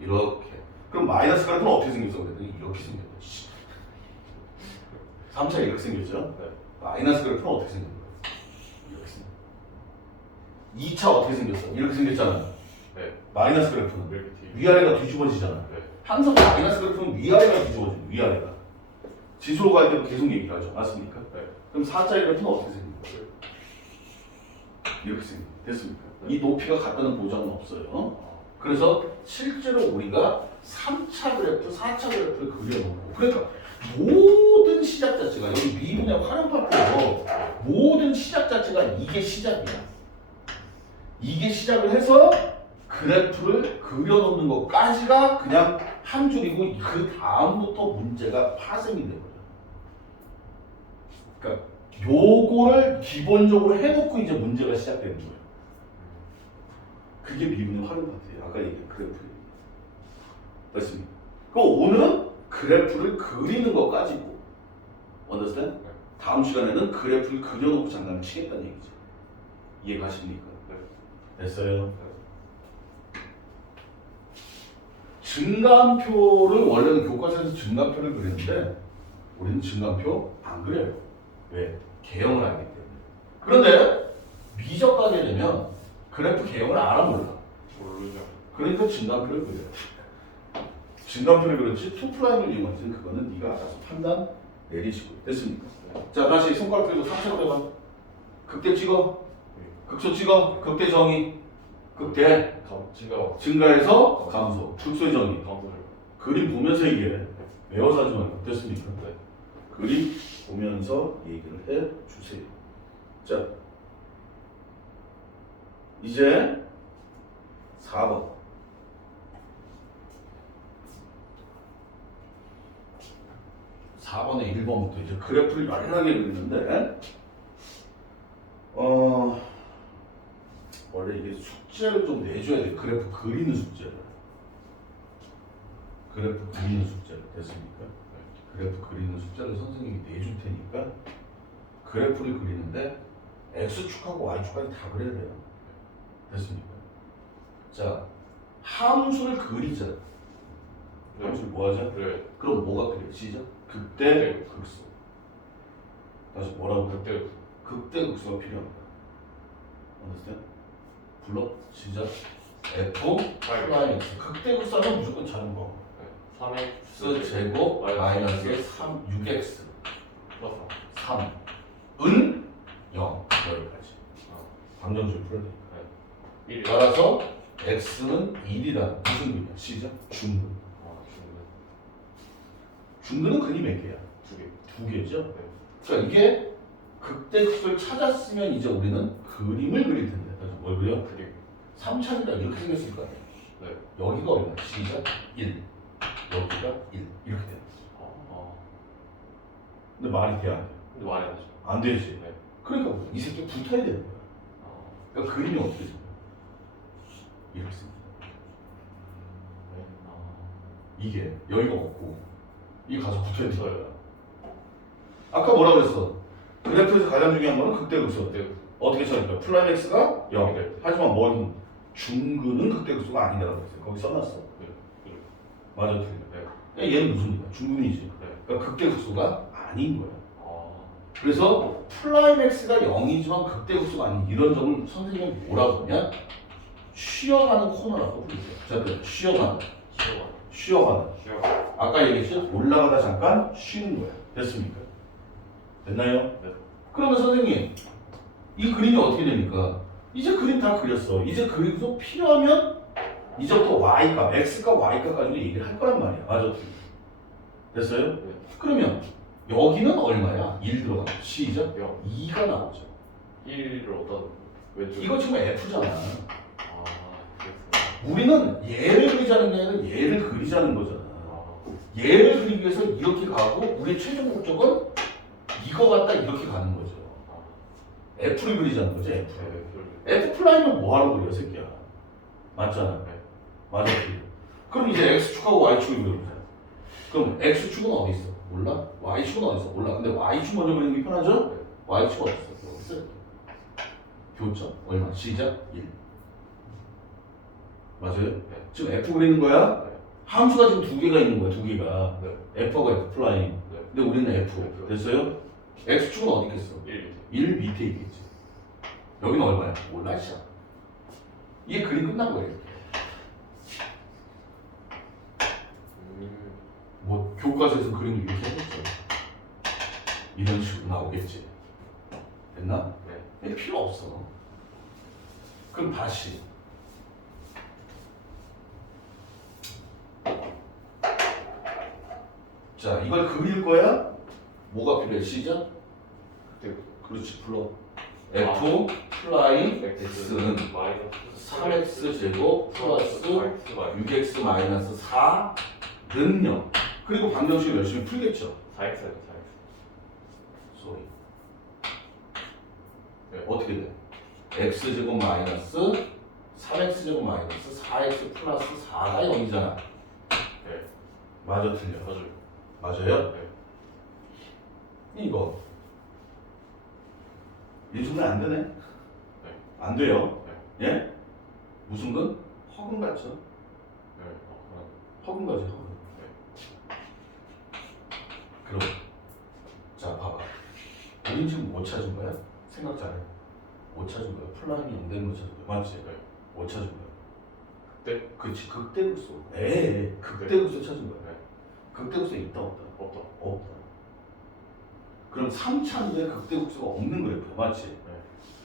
이렇게. 그럼 마이너스 그래프는 어떻게 생겼어? 그랬더니 이렇게 생겼지. 3차 이렇게 생겼죠? 네. 마이너스 그래프는 어떻게 생긴 거야? 이렇게 생겼어. 2차 어떻게 생겼어? 이렇게 생겼잖아. 네. 마이너스 그래프는 이렇게 뒤. 위아래가 뒤집어지잖아. 네. 항상 마이너스 그래프는 위아래가 뒤집어져. 위아래가. 지수로 갈 때도 계속 얘기를 하죠. 맞습니까? 네. 그럼 4자의 그래프는 어떻게 생긴 거예요? 이렇게 생긴 거예요. 됐습니까? 이 높이가 같다는 보장은 없어요. 그래서 실제로 우리가 3차 그래프, 4차 그래프를 그려놓고 그러니까 모든 시작 자체가 여기 미분의 활용파표에서 모든 시작 자체가 이게 시작이야. 이게 시작을 해서 그래프를 그려놓는 것까지가 그냥 한 줄이고 그 다음부터 문제가 파생이 되는 거야. 그러니까 요거를 기본적으로 해놓고 이제 문제가 시작되는 거야. 그게 미분의 활용 파트예요. 아까 얘기한 그래프. 됐습니까? 그럼 오늘은 그래프를 그리는 것까지고. understand? 다음 시간에는 그래프를 그려놓고 장난을 치겠다는 얘기죠. 이해가십니까? 됐어요. 증가함표를 원래는 교과서에서 증가표를 그리는데 우리는 증가표 안 그려요. 왜? 개형을 알기 때문에. 그런데 미적 가게 되면 그래프 개형을 알아 몰라. 모르죠. 그러니까 증가표를 그려요. 증가표를 그렸지 투프라임을 이용하지 그거는 네가 알아서 판단 내리시고. 됐습니까? 자, 다시 손가락 들고 3차로 해봐. 극대 찍어. 극소 찍어. 극대 정의. 극대 증가. 증가해서 감소. 극소의 정의. 감소를. 그림 보면서 얘기해. 외워서 하지 말고. 됐습니까? 네. 그림 보면서 얘기를 해 주세요. 자, 이제 4번. 4번에 1번부터 이제 그래프를 연락하게 그리는데 원래 이게 숙제를 좀 내줘야 돼. 그래프 그리는 숙제를. 그래프 그리는 숙제를 됐습니까? 그래프 그리는 숙제를 선생님이 내줄 테니까 그래프를 그리는데 x축하고 y축까지 다 그려야 돼요. 됐습니까? 자, 함수를 그리자. 함수를 뭐 하자? 네. 그럼 뭐가 필요해? 시작. 극대 극소. 다시 뭐라고? 그때 극대 극소가 필요합니다. understand? 불러? 시작. f 프라임 x. 극대 극소는 무조건 작은 거. 3x 제곱 마이너스 3 6x 플러스 3 은 0 여기까지. 방정식을 풀어야 되니까. 1. 따라서 x는 1이라는 무슨 근이야? 시작. 중근. 중근은 근이 몇 개야? 2개. 두 개죠. 네. 그러니까 이게 극대극소를 찾았으면 이제 우리는 그림을 그릴 텐데. 그래서 뭘 그려? 그리고 3차니까 이렇게 생겼을 거 아니야. 네. 여기가 얼마? 시작. 1. 여기가 1. 이렇게 되는 거지. 근데 말이 돼? 안 돼? 근데 말이 안 되죠. 안 되지. 네. 그러니까 이 새끼 붙어야 되는 거야. 그러니까 그림이 어떻게 생겨? 이렇게 생겨. 네. 이게 여기가 없고 이게 가서 붙어야 되는 붙어요. 거야. 아까 뭐라 그랬어? 그래프에서 가장 중요한 거는 극대극소. 그때 어떻게 찾을까? 플라임 x가 0. 네. 하지만 뭔 중근은 극대극소가 아니라고 그랬어요. 거기 써놨어. 네. 맞아, 틀려. 네. 얘는 무슨 일이야? 중근이지. 네. 그러니까 극대극소가 아닌 거야. 아. 그래서 플라임 x가 0이지만 극대극소가 아닌 이런 점을 선생님이 뭐라고 하냐? 쉬어가는 코너라고 부르세요. 자, 그 쉬어가는. 쉬어가는. 아까 얘기했죠? 올라가다 잠깐 쉬는 거야. 됐습니까? 됐나요? 네. 그러면 선생님, 이 그림이 어떻게 됩니까? 이제 그림 다 그렸어. 이제 그림도 필요하면 이제부터 y값, x값, y값 가지고 얘기를 할 거란 말이야. 맞아? 됐어요? 네. 그러면 여기는 얼마야? 1 들어가. 시작. 0. 2가 나오죠. 1을 어떤 왼쪽? 이거 지금 F잖아. 아. 그랬구나. 우리는 얘를 그리자는 게 아니라 얘를 그리자는 거잖아. 얘를 그리기 위해서 이렇게 가고 우리의 최종 목적은 이거 같다 이렇게 가는 거죠. F를 그리자는 거지. F. F 플라임은 뭐하러 그려, 새끼야? 맞잖아. 네. 맞아. 그럼 이제 X축하고 Y축을 그려보자. 그럼 X축은 어디 있어? 몰라? Y축은 어디 있어? 몰라. 근데 Y축 먼저 그리는 게 편하죠? Y축 어디 있어? 여기 있어. 교점 얼마? 시작 1. 맞아요? 지금 F 그리는 거야? 네. 함수가 지금 두 개가 있는 거야, 두 개가. 네. F하고 F 플라임. 네. 근데 우리는 F. F. 됐어요? X축은 어디 있겠어? 1. 1 밑에 있겠지. 여기는 얼마야? 몰라, 씨. 이게 그림 끝난 거예요. 뭐 교과서에서 그림을 이렇게 하겠죠. 이런 식으로 나오겠지. 됐나? 네. 근데 필요 없어. 그럼 다시. 자, 이걸 그릴 거야? 뭐가 필요해? 시작? 네. 그렇지, 불러. F 플라임 X는 마이너스 3x 제곱 플러스 X 6x 마이너스 4는 0. 그리고 방정식을 열심히 풀겠죠. 4X 4X. 소리. 네. 어떻게 돼? x 제곱 마이너스 3x 제곱 마이너스 4x 플러스 4가 0이잖아. 네. 맞아, 틀려? 맞아요. 맞아요? 네. 이거 이주면 안 되네. 네. 안 돼요. 예? 무슨 근? 허근 같죠? 네. 허근 가지, 허근. 그럼 자, 봐봐. 우린 지금 뭐 찾은 거야? 생각 잘해. 뭐 찾은 거야? 플라임이 0 되는 거 찾은 거야. 맞지? 네. 뭐 찾은 거야? 극대? 그렇지, 극대극소. 극대극소 찾은 거야. 네. 극대극소 있다 없다? 없다. 없다. 그럼 3차인데 극대극소가 없는 그래프야. 맞지? 네.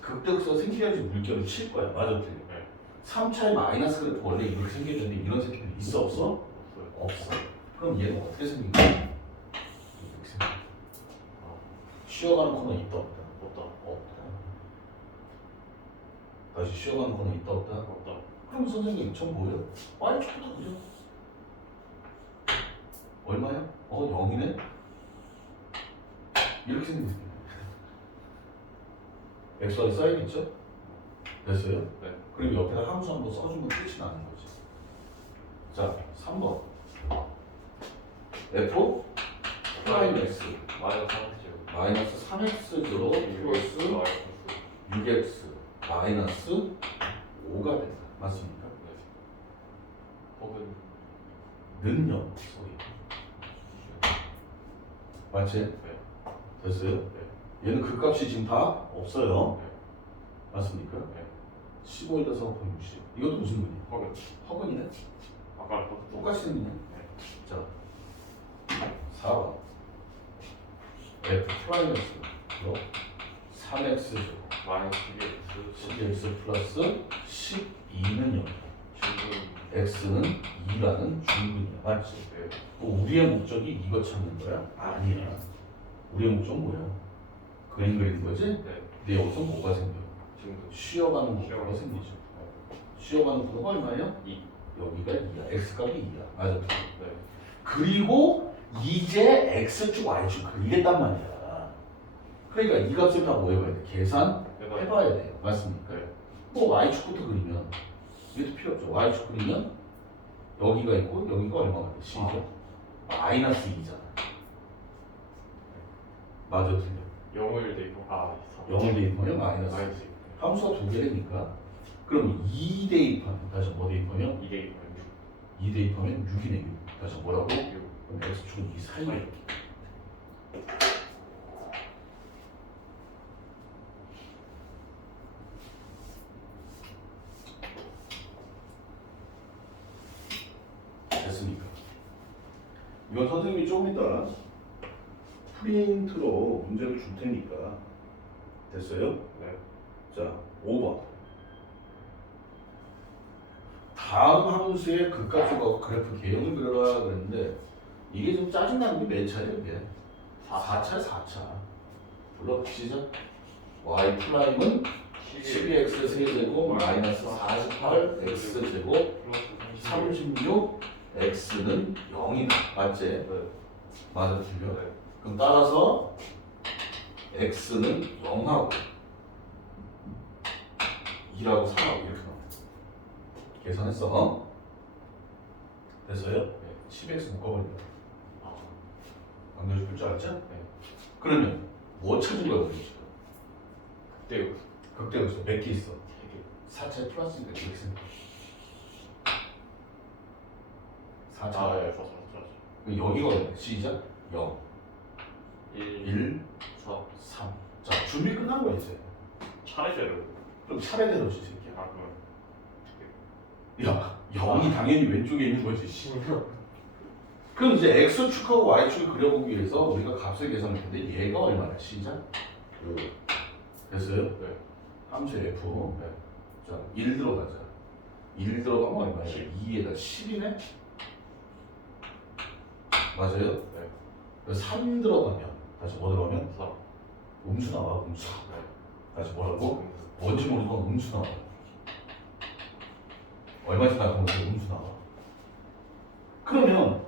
극대극소가 생겨야지 물결을 칠 거야. 맞아, 틀려? 네. 3차의 마이너스 그래프 원래 이렇게 생겨졌는데 이런 새끼들 있어 없어? 없어요. 없어. 그럼 얘는 어떻게 생긴 거야? 이렇게 생긴 거야. 쉬어가는 코너 있다 없다? 없다. 없다. 다시 쉬어가는 코너 있다 없다? 없다. 그럼 선생님 전 뭐예요? Y축부터 그려. 얼마야? 0이네? 이렇게 생겼네. XY 쌓이겠죠? 됐어요? 네. 그리고 옆에다 함수 한번 써주면 끝이 나는 거지. 자, 3번. F 프라임 X 마이너스 3X제곱 마이너스 3X 제곱 플러스 6X 마이너스 5가 된다. 맞습니까? 혹은 는요. 맞지? 네. 됐어요? 얘는 그 값이 지금 다 없어요. 네. 맞습니까? 네. 15에다 4곱하기 60. 이것도 무슨 근이야? 혹은 허근이네? 아까 똑같이 생기네. 네. 자, 4번 F 프라임 X 3X 제곱 마이너스 12X 플러스 12는 0. 중분 X는 2라는 중근이야. 맞지? 네. 우리의 목적이 이거 찾는 거야? 아니야. 우리의 목적은 뭐야? 그림 그리는 거지? 네. 근데 여기서 뭐가 생겨? 중분 쉬어가는 목표가 쉬어가는 생기죠. 쉬어가는 목표가 얼마야? 2 여기가 2야. X값이 2야. 맞아. 네. 그리고 이제 X축, Y축 그리겠단 말이야. 그러니까 이 값을 다 뭐 해봐야 돼? 계산해봐야 돼요. 맞습니까? 네. 뭐 Y축부터 그리면 이것도 필요 없죠. Y축 그리면 여기가 있고 여기가 얼마가 돼? C죠? 마이너스 2잖아. 맞아, 틀려. 0을 대입하면 0을 대입하면 마이너스. 마이너스 함수가 두 개니까 그럼 2 대입하면 다시 뭐 대입하면 2 대입하면 2 대입하면 6이네. 6. 다시 뭐라고? 6 6 그럼 X축은 이 사이에. 됐습니까? 이건 선생님이 조금 이따 프린트로 문제를 줄 테니까. 됐어요? 네. 자, 5번. 다음 함수의 극값을 갖고 그래프 개형을 그려라 그랬는데 이게 좀 짜증나는 게 몇 차예요? 이게 4차 4차. 불러시죠. y 프라임은 12x 세제곱 마이너스 48x 제곱 플러스 36 x는 0이다. 맞지? 네. 맞아, 틀려. 네. 그럼 따라서 x는 0하고 2라고 4라고 이렇게 나와. 계산했어? 됐어요? 네. 10x 묶어버린다. 아, 안겨줄 풀줄 알았죠? 네. 그러면 뭐 찾은 거야, 우리 지금? 그때 극대 여기서 몇 개 있어? 3개 4차에 플러스니까 x 4차. 아, 예, 4 그럼 여기가 얼마? 시작 0, 1 1, 4 3. 자, 준비 끝난 거야 이제. 차례대로 그럼 차례대로지 새끼야. 아, 그럼 야, 0이 당연히 왼쪽에 있는 거지. 씨. 그럼 이제 x축하고 y축을 그려보기 위해서 우리가 값을 계산할 텐데 얘가 얼마나? 시작. 됐어요? 네. 함수 f. 네. 자, 1 들어가자. 1 들어가면 얼마야? 10. 2에다 10이네? 맞아요? 네. 3 들어가면 다시 뭐 들어가면? 4 음수 나와, 음수. 네. 다시 뭐라고? 뭔지 모르지만 음수 나와. 얼마씩 나가면 음수 나와. 그러면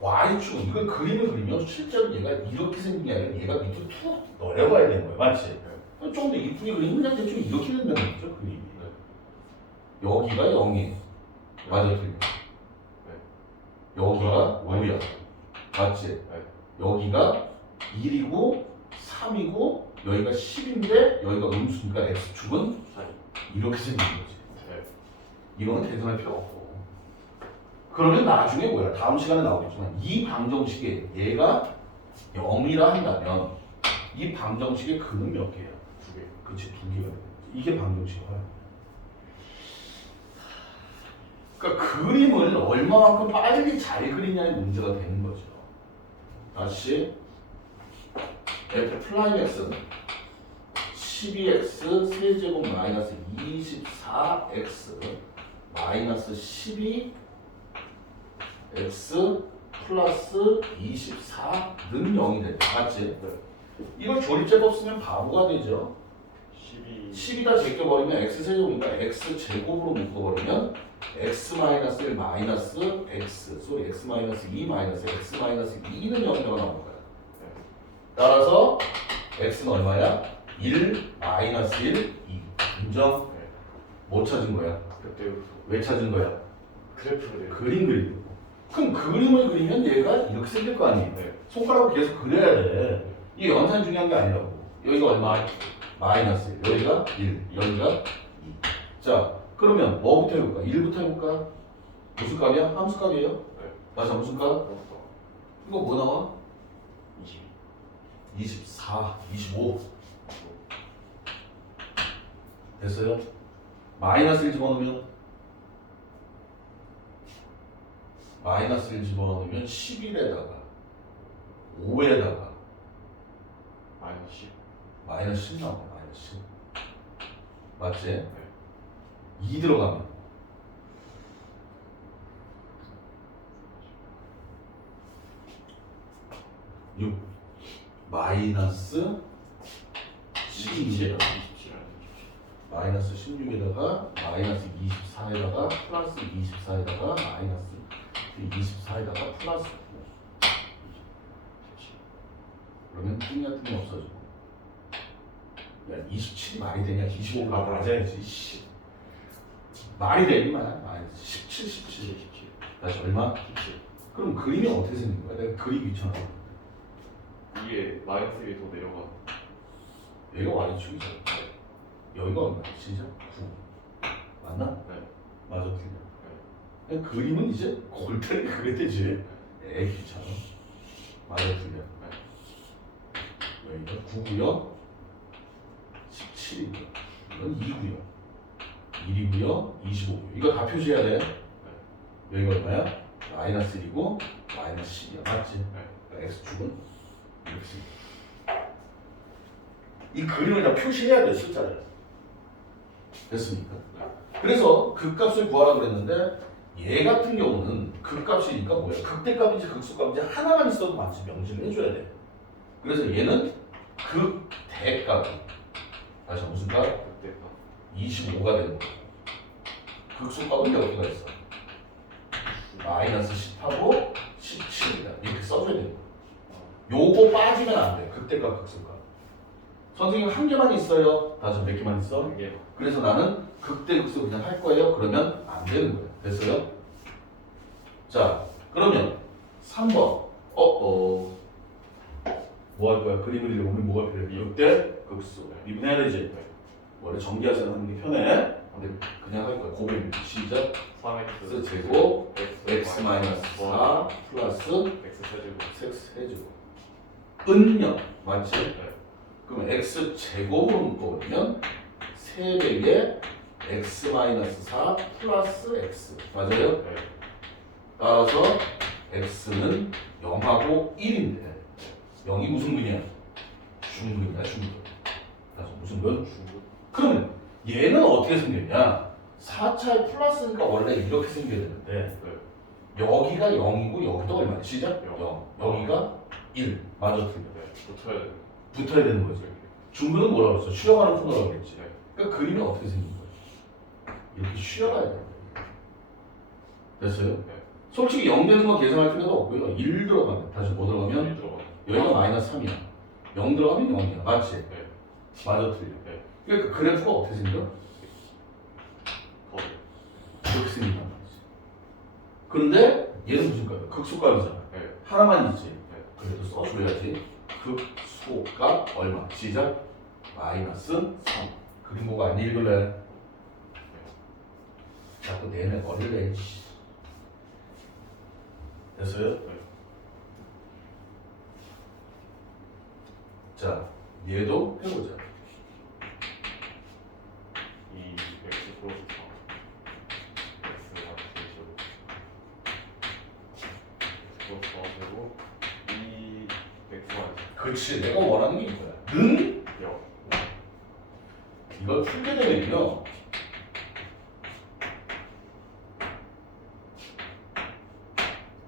y축, 이걸 그림을 그리면 실제로 얘가 이렇게 생긴 게 아니라 얘가 밑으로 툭 내려가야 되는 거야. 맞지? 좀 더 이쁘게 그리면 그냥 대충 이렇게 된다는 거죠, 그림이. 네. 여기가 0이에요. 맞아, 틀려. 여기가 5야. 맞지? 네. 여기가 1이고 3이고 여기가 10인데 여기가 음수니까 x축은 4 이렇게 생긴 거지. 네. 이거는 계산할 필요 없고. 그러면 나중에 뭐야? 다음 시간에 나오겠지만 이 방정식에 얘가 0이라 한다면 이 방정식의 근은 몇 개야? 2개 그렇지, 2개가 돼. 이게 방정식이야. 그러니까 그림을 얼마만큼 빨리 잘 그리냐의 문제가 되는 거죠. 다시 f 플라임 x는 12x 세제곱 마이너스 24x 마이너스 12x 플러스 24는 0이 된다. 맞지? 네. 이걸 조립제법 쓰면 바보가 되죠. 12 10이다 제껴버리면 x 세제곱이니까 x 제곱으로 묶어버리면 x 마이너스 1 마이너스 x x 마이너스 2 마이너스 x 마이너스 2는 0이라고 나올 거야. 네. 따라서 x는 얼마야? 1 마이너스 1 2. 인정? 네. 못 찾은 거야. 그때 왜 찾은 거야? 그래프를 그림 그리고. 그럼 그림을 그리면 얘가 이렇게 생길 거 아니에요. 네. 손가락으로 계속 그려야 돼. 이게 연산 중요한 게 아니라고. 여기가 얼마? 마이너스 1. 여기가 1. 여기가 2. 자, 그러면 뭐부터 해볼까? 1부터 해볼까? 무슨 값이야? 함수 값이에요? 네. 다시 무슨 값? 이거 뭐 나와? 22. 24, 25. 됐어요? 마이너스 1 집어넣으면 마이너스 1 집어넣으면 11에다가 5에다가 마이너스 10. 마이너스 10 나와. 마이너스 10. 맞지? 네. 2 들어가면 6 마이너스 16에다가 27. 마이너스 16에다가 마이너스 24에다가 플러스 24에다가 마이너스 24에다가 플러스 9 그러면 띵야띵이 없어지고 야 27이 말이 되냐 25가 맞아야지 씨. 말이 되니만 마이너스 17 17 다시 얼마? 17. 그럼 그림이 어떻게 생긴 거야? 내가 그리기 귀찮아 이게 마이너스 1이 더 내려가. 여기가 Y축이잖아 여기가 얼마야? 진짜? 9 맞나? 네. 맞아 틀려 그냥 그림은 이제 골때리게 그랬대지 에이 귀찮아 맞아 틀려 여기가 9고요 17이고요 이건 2고요 1이고요 25고요 이거 다 표시해야 돼 여기가 얼마야? 마이너스 1이고 마이너스 10이야 맞지? 그러니까 X축은 이렇게 씁니다 이 그림을 다 표시해야 돼 숫자를 됐습니까? 그래서 극값을 구하라고 그랬는데 얘 같은 경우는 극값이니까 뭐야? 극대값인지 극소값인지 하나만 있어도 맞지 명시를 해줘야 돼 그래서 얘는 극대값이 다시 무슨 값? 그때가 25가 되는 거야 극소값은 여기가 있어 마이너스 10하고 17이다 이렇게 써줘야 되는 거야 요거 빠지면 안돼 극대값 극소값 선생님 한 개만 있어요 다시 몇 개만 있어? 이게 그래서 나는 극대 극소 그냥 할 거예요 그러면 안 되는 거야 됐어요? 자 그러면 3번 뭐 할 거야? 그림 그리려면 우리 뭐가 필요해? 극대 극소 미분해야 되지? 원래 전기하자는 하는 게 편해 근데 그냥 할 거야 고백 시작 3x 제곱 x 마이너스 4 플러스 x 세제곱. x 해주고 은요 맞지? 네. 그럼 x 제곱으로 묶어버리면 3배의 x 마이너스 4 플러스 x 맞아요? 네. 따라서 x는 0하고 1인데 0이 무슨 근이야? 중근이야 중근 그래서 무슨 근? 중국. 그러면 얘는 어떻게 생겼냐? 4차의 플러스니까 원래 이렇게 생겨야 되는데 네. 여기가 0이고 여기도 얼마야? 시작? 영. 0 여기가 1 맞아 틀려 네. 붙어야 돼. 붙어야 되는 거지 중근은 뭐라고 했어? 쉬어가는 코너라고 했지 네. 그러니까 그림이 어떻게 생긴 거야? 이렇게 쉬어가야 돼 됐어요? 네. 솔직히 0 되는 거 계산할 필요도 없고요 1 들어가면 다시 뭐 들어가면? 1 들어가. 여기가 마이너스 3이야 0 들어가면 0이야 맞지? 네. 맞아 틀려 네. 그러니까 그 그래프가 어떻게 생겨? 거의. 이렇게 생긴단 말이지 그런데 얘는 무슨 값이야? 극소값이잖아 네. 하나만 있지 네. 그래도 써줘야지 극소값 얼마? 시작 마이너스 3 그림 보고 안 읽을래? 자꾸 내내 머리를 내 됐어요? 네. 자 얘도 해보자 2 x 플러스 4 x가 제곱 플러스 4 제곱 2 x 마이너스 그렇지 내가 원하는 게 이거야 는 0. 이걸 풀게 되면요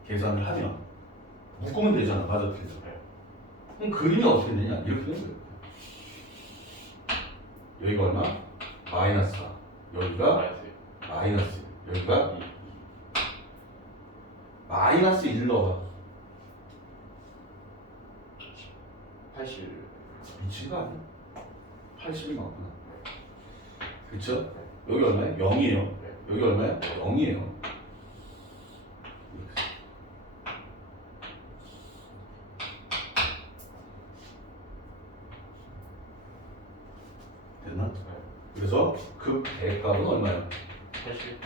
계산을 하면 묶으면 되잖아 맞아 틀려 네. 그럼 그림이 어떻게 되냐 이렇게 되는 거예요 여기가 얼마? 마이너스 4 여기가 마이너스 마이너스 1 여기가 2. 마이너스 1 넣어봐 80. 미친 거 아니야? 80이 맞구나 그쵸? 여기 얼마야? 0이에요 네. 여기 얼마야? 0이에요 됐나? 네. 그래서 극 대값은 얼마야? 80.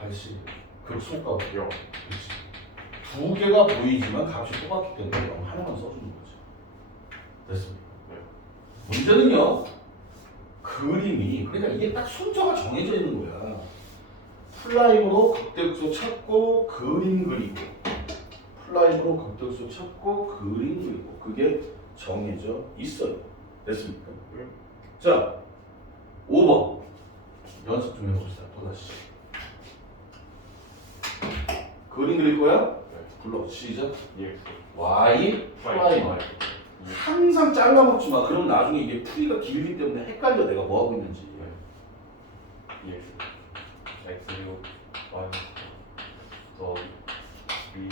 80. 극소값은 0. 그렇지. 두 개가 보이지만 값이 똑같기 때문에 0 하나만 써주는 거죠. 됐습니다. 네. 문제는요. 그림이 그러니까 이게 딱 순서가 정해져 있는 거야. 플라임으로 극대극소 찾고 그림 그리고 플라임으로 극대극소 찾고 그림 그리고 그게 정해져 있어요. 됐습니까? 네. 자, 5번 연습 좀 해봅시다. 또다시 그림 그릴 거야? 네. 불러 시작. EX. Y 프라임 항상 잘라먹지 마. 그럼 나중에 이게 풀이가 길기 때문에 헷갈려. 내가 뭐 하고 있는지. EX. X6. Y. 더. B.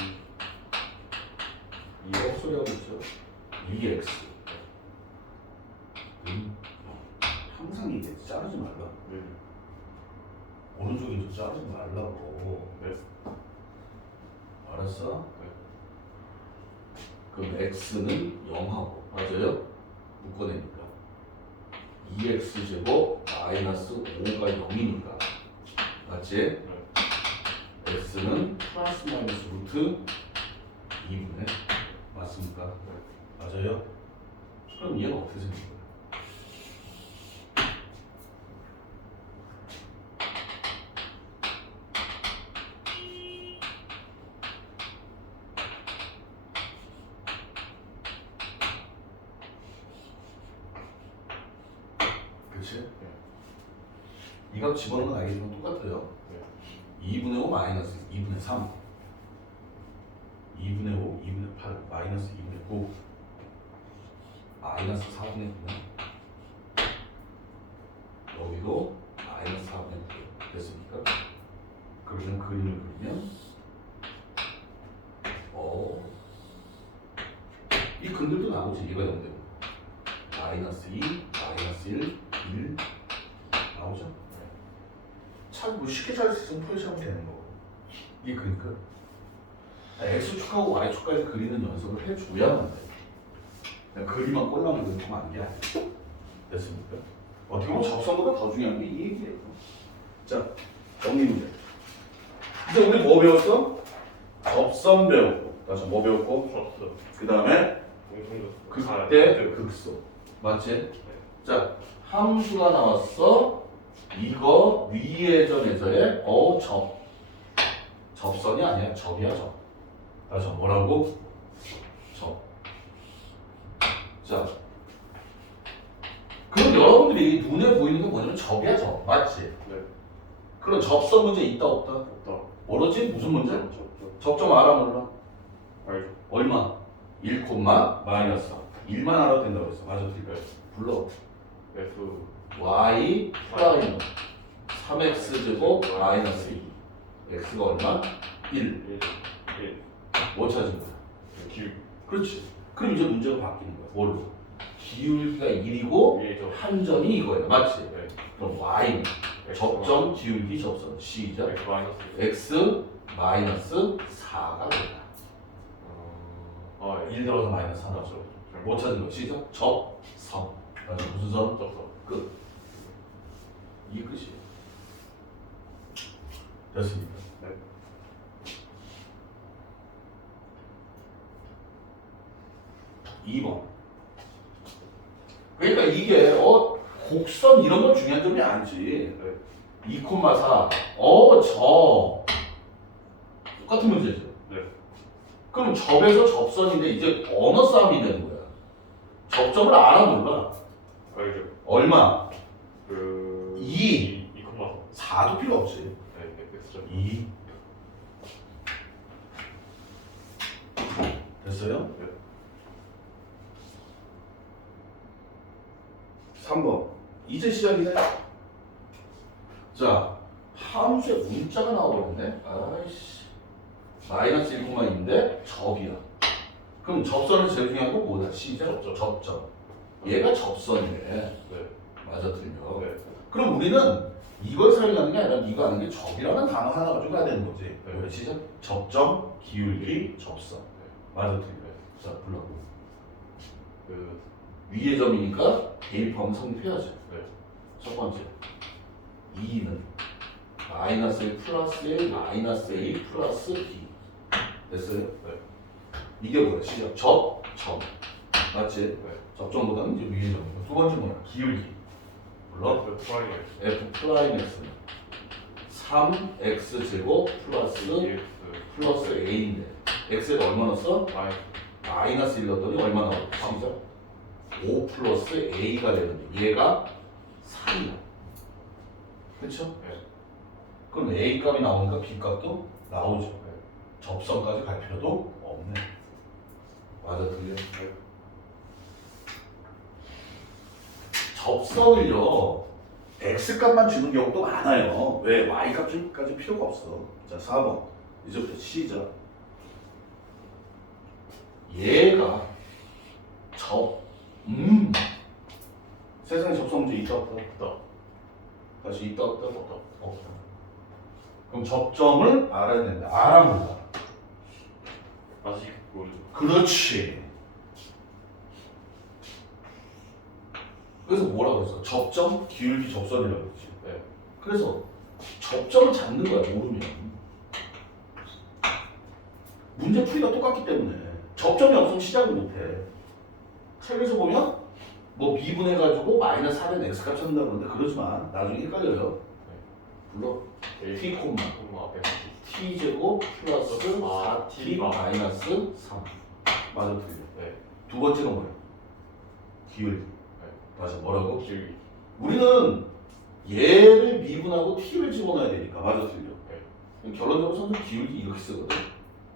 EX. 소리 하고 있죠. EX. 항상 이게 자르지 말라. 네. 오른쪽에서 자르지 말라고. 네. 알았어? 네. 그럼 x는 0하고 맞아요? 묶어내니까 2x 제곱 마이너스 5가 0이니까 맞지? 네. x는 플러스 마이너스 루트 2분의 맞습니까? 네. 맞아요? 그럼 얘는 어떻게 생긴 거야? 그치? 이 값 집어넣으면 알겠지만 똑같아요. 네. 2분의 5 마이너스 2분의 3 2분의 5, 2분의 8 마이너스 2분의 9 마이너스 4분의 9 여기도 마이너스 4분의 9 됐습니까? 그러면 그림을 그리면 이 근들도 나오지. 얘가 0 되면 마이너스 2, 마이너스 1, 1 나오죠? 참 뭐 쉽게 찾을 수 있으면 표시하면 되는 거고. 이게 그러니까 X축하고 Y축까지 그리는 연습을 해줘야만 돼. 그냥 그림만 꼴랑을 그리면 안 돼. 됐습니까? 어떻게 보면 접선보다 더 중요한 게 이 얘기예요. 자, 정리 문제. 이제 우리 뭐 배웠어? 접선 배웠고, 다시 뭐 배웠고? 접수. 그 다음에 극대, 극소. 맞지? 자, 함수가 나왔어. 이거 위의 점에서의 접선이 아니야. 접이야, 접. 다시 뭐라고? 접. 자, 그럼 여러분들이 눈에 보이는 게 뭐냐면 접이야, 접. 맞지? 네. 그럼 접선 문제 있다, 없다? 없다. 모르지? 무슨 문제? 접수. 접점 알아, 몰라? 알죠. 얼마? 1, 마이너스 1만 알아도 된다고 했어. 맞아, 틀려. 불러. F. y 프라임 3x 제곱 마이너스 2 x가 얼마? 1 1. 뭐 찾은 거야? 기울. 그렇지. 그럼 이제 문제가 바뀌는 거야. 뭘로? 기울기가 1이고 A죠. 한 점이 이거야. 맞지? 네. 그럼 y 접점 기울기 접선 시작. X 마이너스. x 마이너스 4가 된다. 아, 1 들어서 마이너스 4 나죠. 맞죠. 뭐 찾은 거야? 시작. 접선. 맞아. 무슨 선? 접수. 끝. 이게 끝이에요. 됐습니까? 네. 네. 2번. 그러니까 이게 곡선 이런 건 중요한 점이 아니지. 네. 2,4 똑같은 문제죠. 네. 그럼 접에서 접선인데 이제 언어 싸움이 되는 거야. 접점을 알아 몰라. 알죠. 얼마? 그 2. 2,4. 4도 필요 없지. 네. X점. 2 됐어요? 네. 3번 이제 시작이네. 자, 함수에 문자가 나와버렸네. 아이씨. 마이너스 1,2인데 접이야. 그럼 접선을 제일 중요한 건 뭐다? 시작. 접점. 얘가 접선이래. 네. 맞아, 틀려. 네. 그럼 우리는 이걸 사용하는 게 아니라 이거 하는 게 접이라는 단어 하나 가지고 가야 되는 거지. 네. 시작. 접점, 기울기, 접선. 맞아, 틀려. 자, 불러. 그 위의 점이니까 대입하면 성립해야지. 네. 번째 2는 마이너스 1 플러스 1 마이너스 A 플러스 B 됐어요? 네. 이게 뭐야? 시작 접점 맞지? 네. 접점보다는 이제 위에 점. 두 번째 뭐야? 기울기 물론 F 프라임 F 프라임 X는 3X 제곱 플러스 EX 플러스 A인데 X가 얼마 넣었어? 마이 마이너스 1 넣었더니 얼마 나왔어? 시작 5 플러스 A가 되는데 얘가 3이야 그쵸? 네. 그럼 A 값이 나오니까 B 값도 나오죠 네. 접선까지 갈 필요도 없네 맞아 틀려? 네. 접선을요 X값만 주는 경우도 많아요 왜? Y값까지 필요가 없어 자 4번 이제부터 시작 얘가 세상에 접선 문제 있다 없다? 없다. 다시 있다 없다? 없다. 없다 그럼 접점을 알아야 된다 알아 몰라? 아직 모르죠. 그렇지 그래서 뭐라고 했어? 접점, 기울기, 접선이라고 했지 네. 그래서 접점을 잡는 거야 모르면 문제 풀이가 똑같기 때문에 접점이 없으면 시작을 못해 책에서 보면 뭐 미분해가지고 마이너스 4는 x값 찾는다 그러는데 그러지만 나중에 헷갈려요 불러 A t 콤마 콤마 F t 제곱 플러스 4t 마이너스 3 맞아 틀려 네. 두 번째가 뭐야? 기울기 맞아 뭐라고? 기울기 우리는 얘를 미분하고 t를 집어넣어야 되니까 맞아 틀려 네. 결론적으로 선생 기울기 이렇게 쓰거든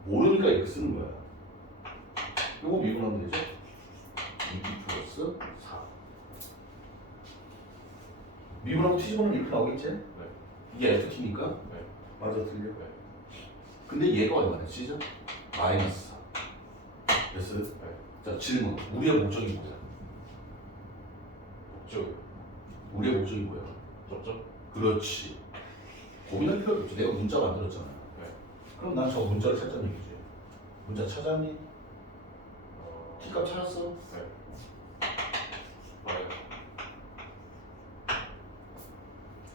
모르니까 이렇게 쓰는 거야 이거 미분하면 되죠? 2t 플러스 4 미분하고 t 집어넣으면 이렇게 나오겠지? 네. 이게 ft니까 네. 맞아 틀려 네. 근데 얘가 얼마냐 시죠? 마이너스 4 됐어요? 네. 자 질문 우리의 목적이 뭐야? 목적 우리의 목적이 뭐야? 접점 그렇지 고민할 필요도 없지 내가 문자 만들었잖아 네. 그럼 난 저 문자를 찾자는 얘기지 문자 찾았니? t값 찾았어? 네. 마이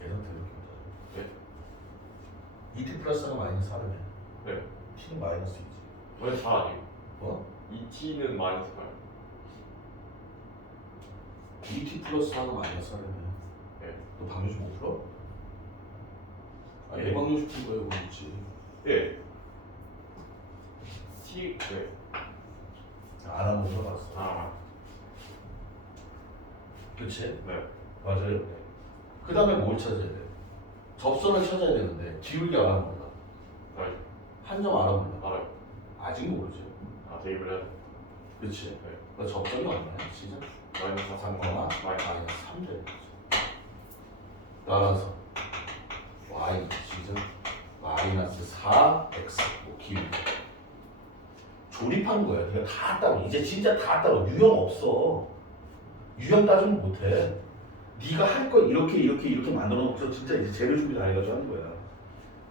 얘한테 이렇게 네. 2t 플러스 4가 마이너스 4라며 네. t는 마이너스 2지 왜 4 아니에요? 뭐? 2t는 마이너스 8 2t 플러스 4가 마이너스 4라며 네. 너 방정식 못 풀어? 아 네. 예방정식 푼 거예요 그렇지 네. T 네. 안 한번 물어봤어 아 그치? 네. 맞아요 네. 그 다음에 뭘 찾아야 돼? 접선을 찾아야 되는데 기울기 알아 몰라 알아요. 한 점 알아 몰라 알아요. 아직 모르죠 아 대입을 해야 돼. 그치? 네. 그 접점이 얼마야? 시작 마이너스 4 3, 마이너스 3 되는 거죠 따라서 y 시작 마이너스 4x 뭐 기울기 조립하는 거야 네가 다 따로 이제 진짜 다 따로 유형 없어 유형 따지면 못해 네가 할 거 이렇게 만들어 놓고서 진짜 이제 재료 준비 다 해가지고 하는 거야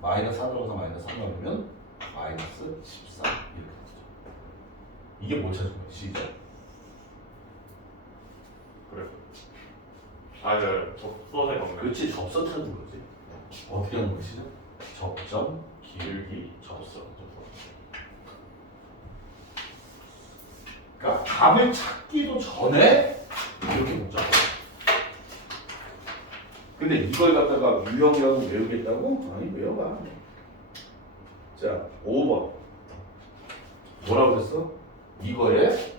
마이너스 4 들어가서 마이너스 3 넣으면 마이너스 14 이렇게 되죠 이게 뭘 찾은 거야 시작 그래서 네. 접선에 넣는 그렇지 접선 찾는 거지 어떻게 하는 거야 시작 접점 기울기 접선 그러니까 답을 찾기도 전에 이렇게 보자. 근데 이걸 갖다가 유형이라고 외우겠다고? 아니 외워봐. 자 5번 뭐라고 그랬어? 이거에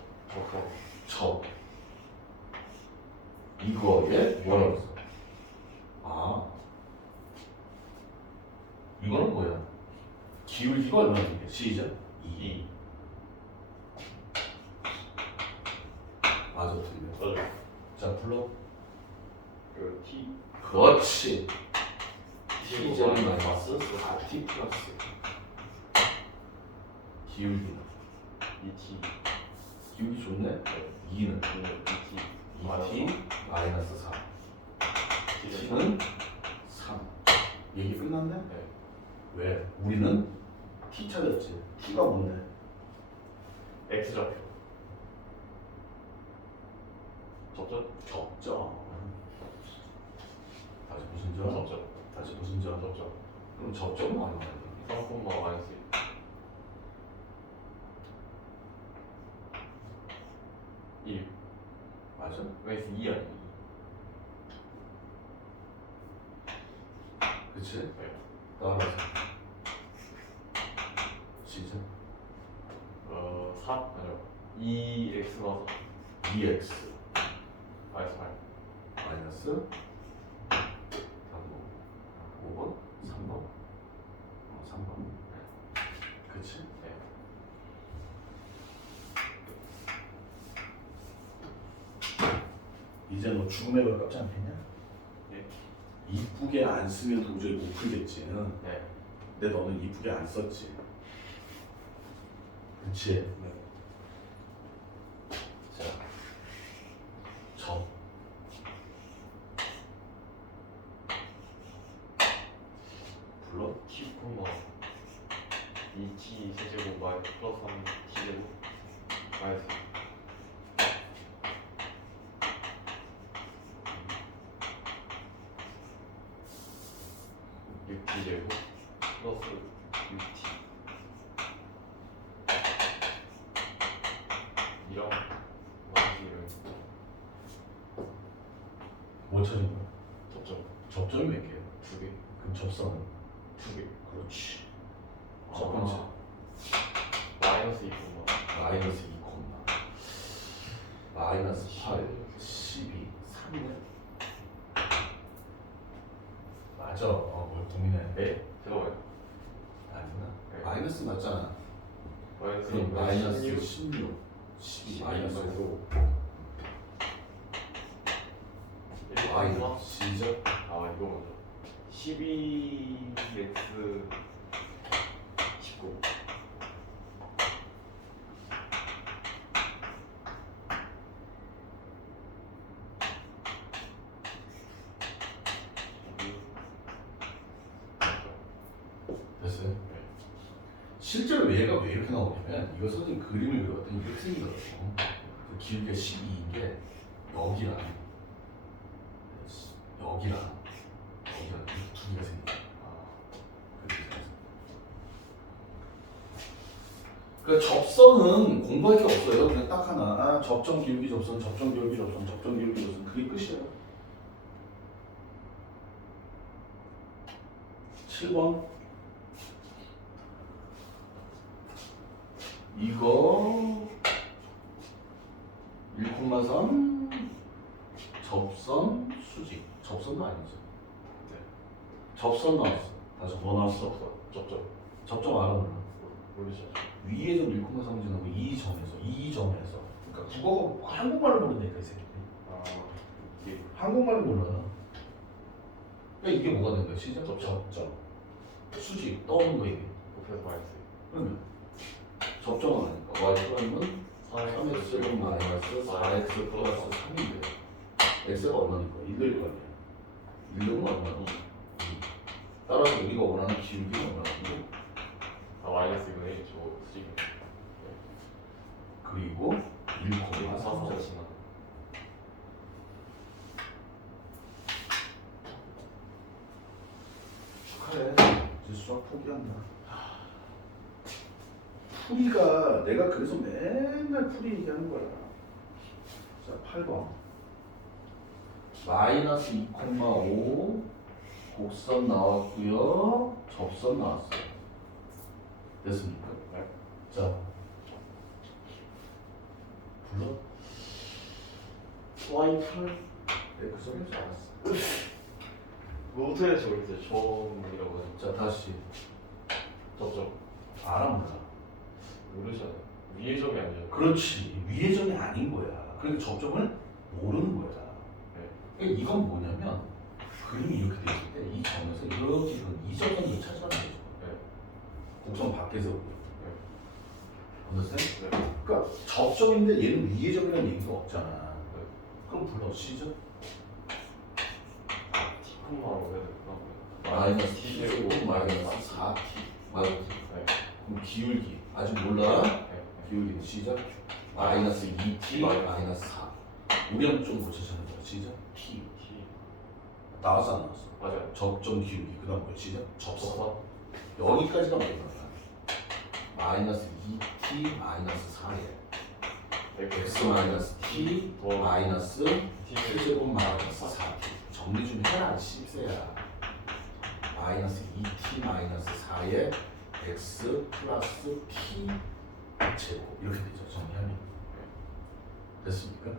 접 이거에 뭐라고 그랬어? 아 이거는 뭐야? 기울기가 얼마나 돼? 시작 2 맞아 틀려 맞아요. 자 불러 그 T 그렇지 T T제곱 마이너스 4T 플러스 기울기는 2T 기울기 좋네? 네. 2는 2T 2T 마이너스 4 T는 3 얘기 끝났네? 네. 왜? 우리는 T 찾았지 T가 뭔데? X 좌표 접점 적정 다시 무슨 점? 접점. 다시 무슨 점? 접점. 그럼 접점은 얼마야? 3콤마 마이너스 1. 맞아? 마이너스 2 아니야? 그치? 네. 따라서 시작 4? 아니요. 2x 나서 2x 마이너스 8. 마이너스 5번? 3번? 3번 그치? 네. 이제 너 죽음에 가깝지 않겠냐? 네. 이쁘게 안 쓰면 도저히 못 풀겠지 응? 네. 근데 너는 이쁘게 안 썼지 그치? 네. 자, 점 불러? t 콤마 2t 세제곱 마이너스 플러스 3t 제곱 마이너스 6t 제곱 플러스 6t 이랑 마이너스 뭐 찾은 거야? 접점 접점이 몇 개야? 2개 그럼 접선은? 2개 그렇지 첫 번째 마이너스 2 콤마 마이너스 2 콤마 마이너스 8 12 3이네 맞아 뭘 고민해 네? 잠깐만요 아니구나 네. 마이너스 맞잖아 마이너스 그럼 마이너스 16 16 12 12 마이너스 마이너스 5 5 마이너스 시작 아 이거 먼저 12x 19 됐어요? 네. 실제로 얘가 왜 이렇게 나오냐면 이거 선생님 그림을 그렸더니 이렇게 생기거든요 그 길이가 12인데 여기랑 여기랑 이렇게 두 개가 생겨 그렇게 생겼어 그 접선은 공부할 게 없어요 그냥 딱 하나 접점 기울기 접선 접점 기울기 접선 접점 기울기 접선 그게 끝이에요 7번 이거 1,3 접선 수직 접선도 아니죠 네. 접선 나왔어 다시 뭐 나왔어? 접점 접점 알아 몰라 모르시죠? 위에 점 1,3 지나고 이 점에서 그러니까 국어가 한국말을 모른다니까 이 새끼 아 이게 한국말을 몰라 그러니까 이게 뭐가 된 거야 시작? 접점. 접점 수직 떠오는 거 이게 곱해서 마이너스 그러면 접점은 아니까 y 프라임은 3x 제곱 마이너스 4x 플러스 3인데 x가 얼마니까? 1일 거 아니야 1은 얼마나? 2 따라서 우리가 원하는 기울기는 얼마나? 아 마이너스 이거 1 저거 수직이 그리고 1,3 4 지나 축하해 이제 수학 포기한다 풀이가 내가 그래서 맨날 풀이 얘기하는 거야 자 8번 마이너스 2,5 곡선 나왔고요 접선 나왔어요 됐습니까? 네. 자 불러 와이프 네, 그 소리인 줄 알았어 뭐 어떻게 할지 모르겠어요 처음이라고 해서 자 다시 접점 알아 몰라 모르잖아요 위에 점이 아니잖아요 그렇지 위의 점이 아닌 거야 그러니까 접점을 모르는 거야 네. 그러니까 이건 뭐냐면 그림이 이렇게 돼 있을 때 이 점에서 이렇게 이 점을 찾아가는 거죠 네. 곡선 밖에서 understand? 네. 그러니까 접점인데 얘는 위의 점이라는 얘기가 없잖아 네. 그럼 불러 시죠 T콤마로 해야 될까? 마이너스 t 제곱 마이너스 4t 마이너스 네. 그럼 기울기 아직 몰라 네. 기울기는 시작 마이너스 2t 마이너스 4 우리는 좀 고쳐주는 거야 시작 t T 나왔어 안 나왔어? 맞아요. 적정 기울기 그 다음 뭐야 시작? 접선 접선. 여기까지가 뭐야? 마이너스 2t 마이너스 4에 x 마이너스 t 마이너스 t제곱 마이너스 4t 정리 좀 해라 씹새야. 마이너스 2t 마이너스 4에 x 플러스 t 제곱 이렇게 되죠 정리하면. 됐습니까?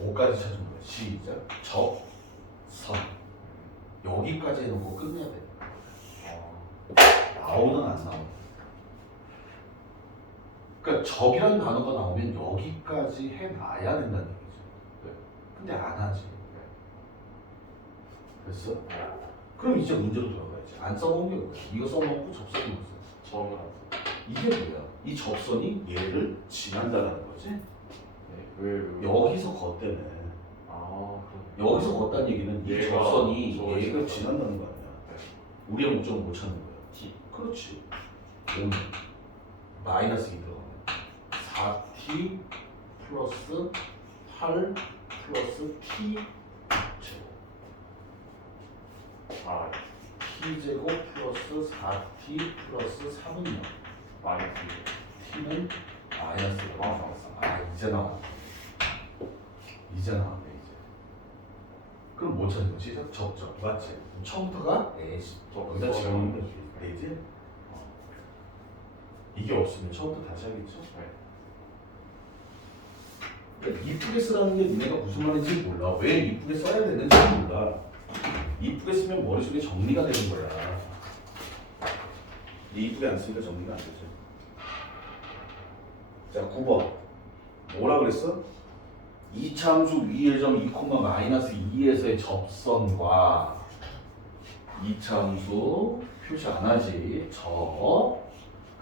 5까지 찾은 거야. 시작. 접선 여기까지 해놓고 끝내야 돼. 나오는 안 나오는. 그러니까 적이라는 단어가 나오면 여기까지 해놔야 된다는 얘기지. 네. 근데 안 하지. 됐어? 그럼 이제 문제로 들어가야지. 안 써놓은 게 뭐야? 이거 써놓고 접선이 있어. 점을 안 써. 이게 뭐야? 이 접선이 얘를 지난다는 거지? 네. 왜? 여기서 걷대네. 그럼. 여기서 걷다는 얘기는 이 얘가 접선이 저걸 얘가 지난다는 거 아니야? 네. 우리의 목적은 못 찾는 거야. T. 그렇지. 5는 마이너스 2 들어가면 4t 플러스 8 플러스 t 제곱 t 제곱 플러스 4t 플러스 3은요. 마이너스 t는 마이너스가 나왔어. 이제 나왔다. 이제 나왔네 이제. 그럼 못 찾는 거지? 적죠. 맞지? 그럼 처음부터가 에이지. 여기다 집어넣는 거지. 에이지? 이게 없으면 처음부터 다시 하겠죠? 그러니까 이쁘게 쓰라는 게 니네가 무슨 말인지 몰라. 왜 이쁘게 써야 되는지 몰라. 이쁘게 쓰면 머릿속에 정리가 되는 거야. 이쁘게 안 쓰니까 정리가 안 되죠. 자, 9번. 뭐라 그랬어? 이차함수 위의 점 2, 마이너스 2에서의 접선과 이차함수 표시 안 하지.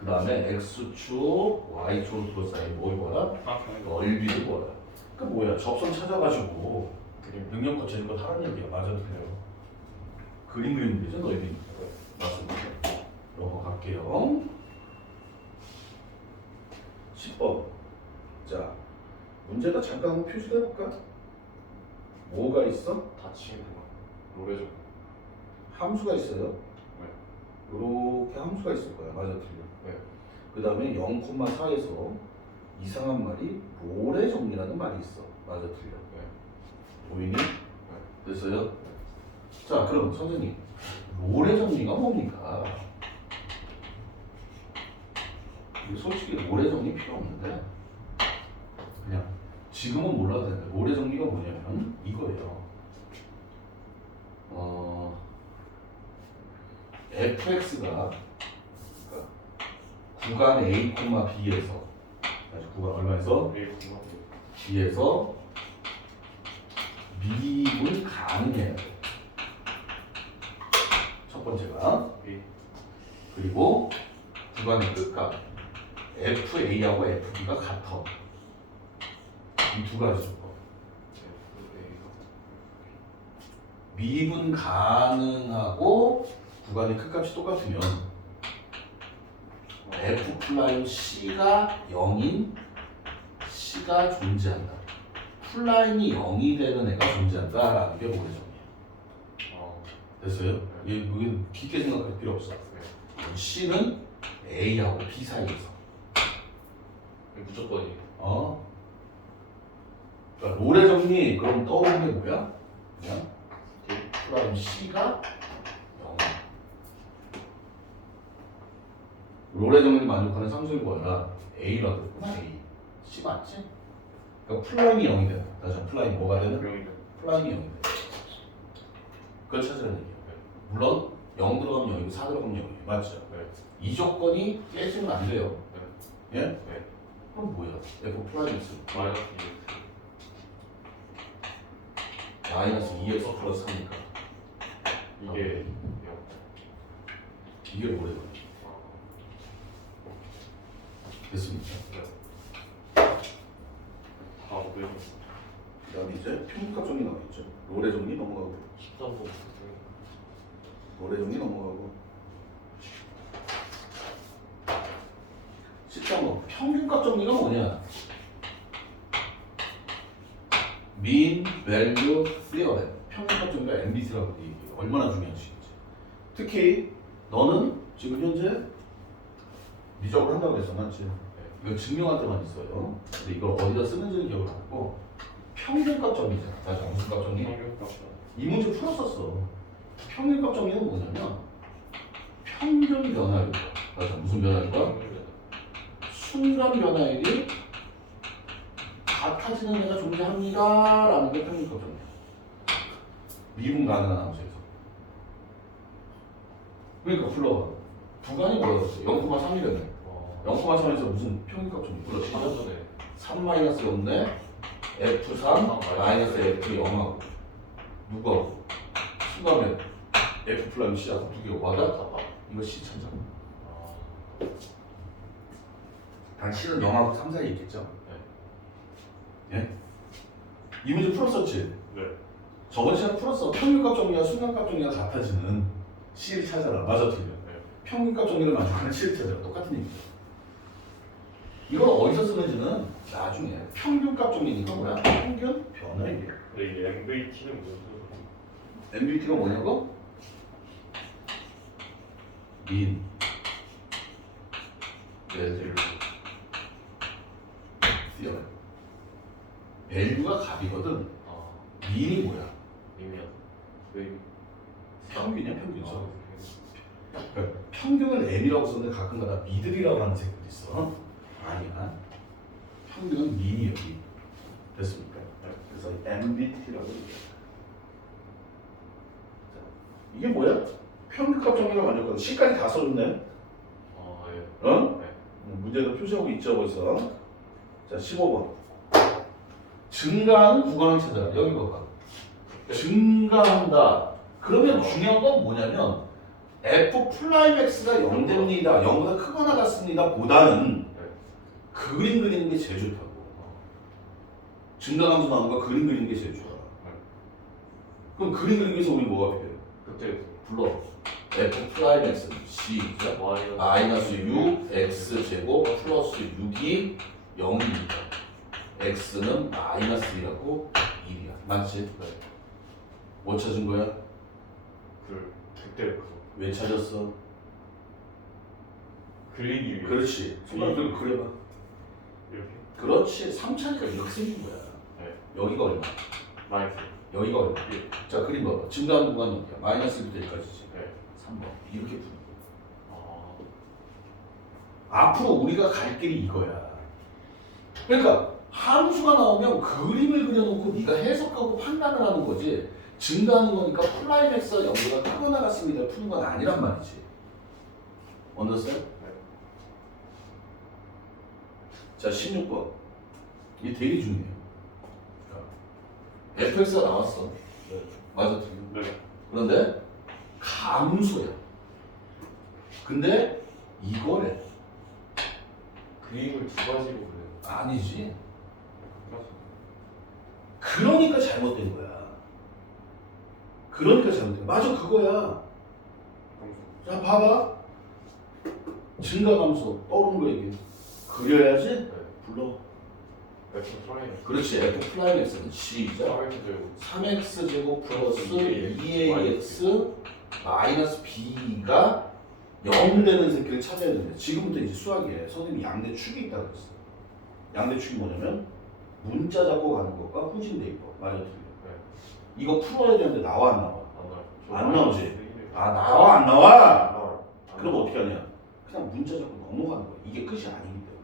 그 다음에 x축, y축으로 둘러싸인 뭘 뭐야? 넓이를 뭐야? 그 뭐야? 접선 찾아가지고 능력 거치는 거 하라는 얘기야. 맞아도 돼요. 그림 그리는 거죠? 넓이. 맞습니다. 넘어갈게요. 10번. 자, 문제다 잠깐 한번 표시를 해볼까? 뭐가 있어? 다치는 노래죠. 함수가 있어요. 네. 이렇게 함수가 있을 거야. 맞아, 틀려. 네. 그 다음에 0,4에서 이상한 말이 모래 정리라는 말이 있어. 맞아, 틀려. 네. 보이니? 됐어요? 자, 그럼 선생님, 모래 정리가 뭡니까? 이거 솔직히 모래 정리 필요 없는데 그냥 지금은 몰라도 되는데 모래 정리가 뭐냐면 이거예요. fx가 그러니까 구간 a, b에서 구간 얼마에서? b에서 미분 가능해야 돼. 첫 번째가. 그리고 구간의 끝값 FA하고 FB가 같아. 이 두 가지 조건. 미분 가능하고 구간의 끝값이 똑같으면 F 플라임 C가 0인 C가 존재한다. 플라임이 0이 되는 애가 존재한다라는 게 모래정이에요. 됐어요? 이게 깊게 생각할 필요 없어. C는 A하고 B 사이에서. 무조건이. 그러니까 모래 정리 그럼 떠오르는 게 뭐야? 그냥 플라임 C가 0. 모래 정리를 만족하는 상수일 거야. A라고 했구나. A. C 맞지? 그러니까 플라임이 0이 되는. 다시 한번 플라임 뭐가 되는? 플라임이 0이 돼. 그걸 찾으라는 얘기야. 물론 0 들어가면 0이고 4 들어가면 0이에요. 맞죠? 네. 이 조건이 깨지면 안 돼요. 네. 예? 네. 그럼 뭐야? F 플라임 X 마이너스 2x 플러스 3이니까 이게 이게 뭐래요? 됐습니까? 네. 그 다음에 이제 평균값 정리 나와있죠. 로레 정리 넘어가고 13번. 로레 정리 넘어가고 13번 평균값 정리가 뭐냐? mean value theorem 평균값 정의가 MBT라고 얘기해. 얼마나 중요한지. 특히 너는 지금 현재 미적으로 한다고 했어, 맞지? 이거 증명할 때만 있어요. 근데 이걸 어디다 쓰는지는 기억을 안 하고 평균값 정의잖아. 자, 무슨 값 정의? 평균값. 이 문제 풀었었어. 평균값 정의는 뭐냐면 평균 변화율. 맞아, 무슨 변화율과? 순간 변화율이 같아지는 데가 존재합니다. 라는 게 평균값 정의야. 미분 가능한 함수에서. 그러니까 불러봐. 부간이 뭐였어? 0,3이랬네. 0,3에서 무슨 평균값 정의 불렀지? 3 마이너스 0네 F3 마이너스 F 0하고 누구하고? 순간에 F 플라임 C하고 두 개고 맞아? 이거 C 찾아. 단 C는 0하고 3 사이에 있겠죠? 예? 이 문제 풀었었지? 네. 저번 시간에 풀었어. 평균값 정리와 순간값 정리가 같아지는 C를 찾아라. 맞아, 틀려. 평균값 정리를 만족하는 C를 찾아라. 똑같은 얘기야. 이걸 어디서 쓰는지는 나중에. 평균값 정리니까 뭐야? 평균 변화율이야. 근데 이게 MVT는 뭐죠? MBT가 뭐냐고? 민 매들 시어 밸류가 값이거든. 민이 뭐야? 이면 왜 평균이야, 평균이죠. 그러니까 평균을 M이라고 썼는데 가끔가다 미들이라고 하는 새끼도 있어. 아니야. 평균은 민이에요, 민. 됐습니까? 그래서 MBT라고 얘기해요. 이게 뭐야? 평균값 정의가 만족하는 C까지 다 써줬네. 예. 어? 네. 문제도 표시하고 있죠, 벌써. 자, 15번. 증가하는 구간을 찾아라. 여기 봐봐. 증가한다. 그러면 중요한 건 뭐냐면 F 프라임 X가 0 됩니다. 0보다 크거나 같습니다. 보다는 그림 그리는 게 제일 좋다고. 증가함수 나오는 거 그림 그리는 게 제일 좋아. 그럼 그림 그리기 위해서 우리 뭐가 필요해? 그때 불러. F 프라임 X는 C 마이너스 6 X 제곱 플러스 6이 0입니다. X는 마이너스 2라고 1이야. 맞지? 네. 뭐 찾은 거야? 그때 왜 찾았어? 그리기 위해. 그렇지. 손가락을 그려봐. 이렇게. 그렇지. 3차니까 이렇게 생긴 거야. 네. 여기가 얼마? 마이너스. 여기가 얼마? 예. 자, 그림 봐봐. 증가하는 구간이 어디야? 마이너스 1부터 여기까지지. 네. 3번. 이렇게 푸는 아. 거야. 앞으로 우리가 갈 길이 이거야. 그러니까 함수가 나오면 그림을 그려놓고 네가 해석하고 판단을 하는 거지. 증가하는 거니까 플라임 X가 0보다 크거나 같습니다. 푸는 건 아니란 말이지. 언더스탠? 자, 16번. 이게 되게 중요해요. fx가 나왔어. 네. 맞아, 틀려. 네. 그런데 감소야. 근데 이거래. 그림을 두 가지로 그려요. 아니지. 그러니까 잘못된 거야. 그러니까 잘못된 거야. 맞아, 그거야. 자, 봐봐. 증가감소 떠오르는 거 얘기해. 그려야지. 네. 불러. F 프라임. 그렇지. F 플라임 X는 시작. 3x 제곱 플러스 2ax 마이너스 b가 0 되는 새끼를 찾아야 되는데 지금부터 이제 수학에 선생님이 양대축이 있다고 했어. 양대축이 뭐냐면 문자 잡고 가는 것과 후진 대입법. 맞아, 틀려. 네. 이거 풀어야 되는데 나와 안 나와? 안 나오지? 아, 아, 나와 안 나와? 나와. 그럼 어떻게 하냐? 그냥 문자 잡고 넘어가는 거야. 이게 끝이 아니기 때문에.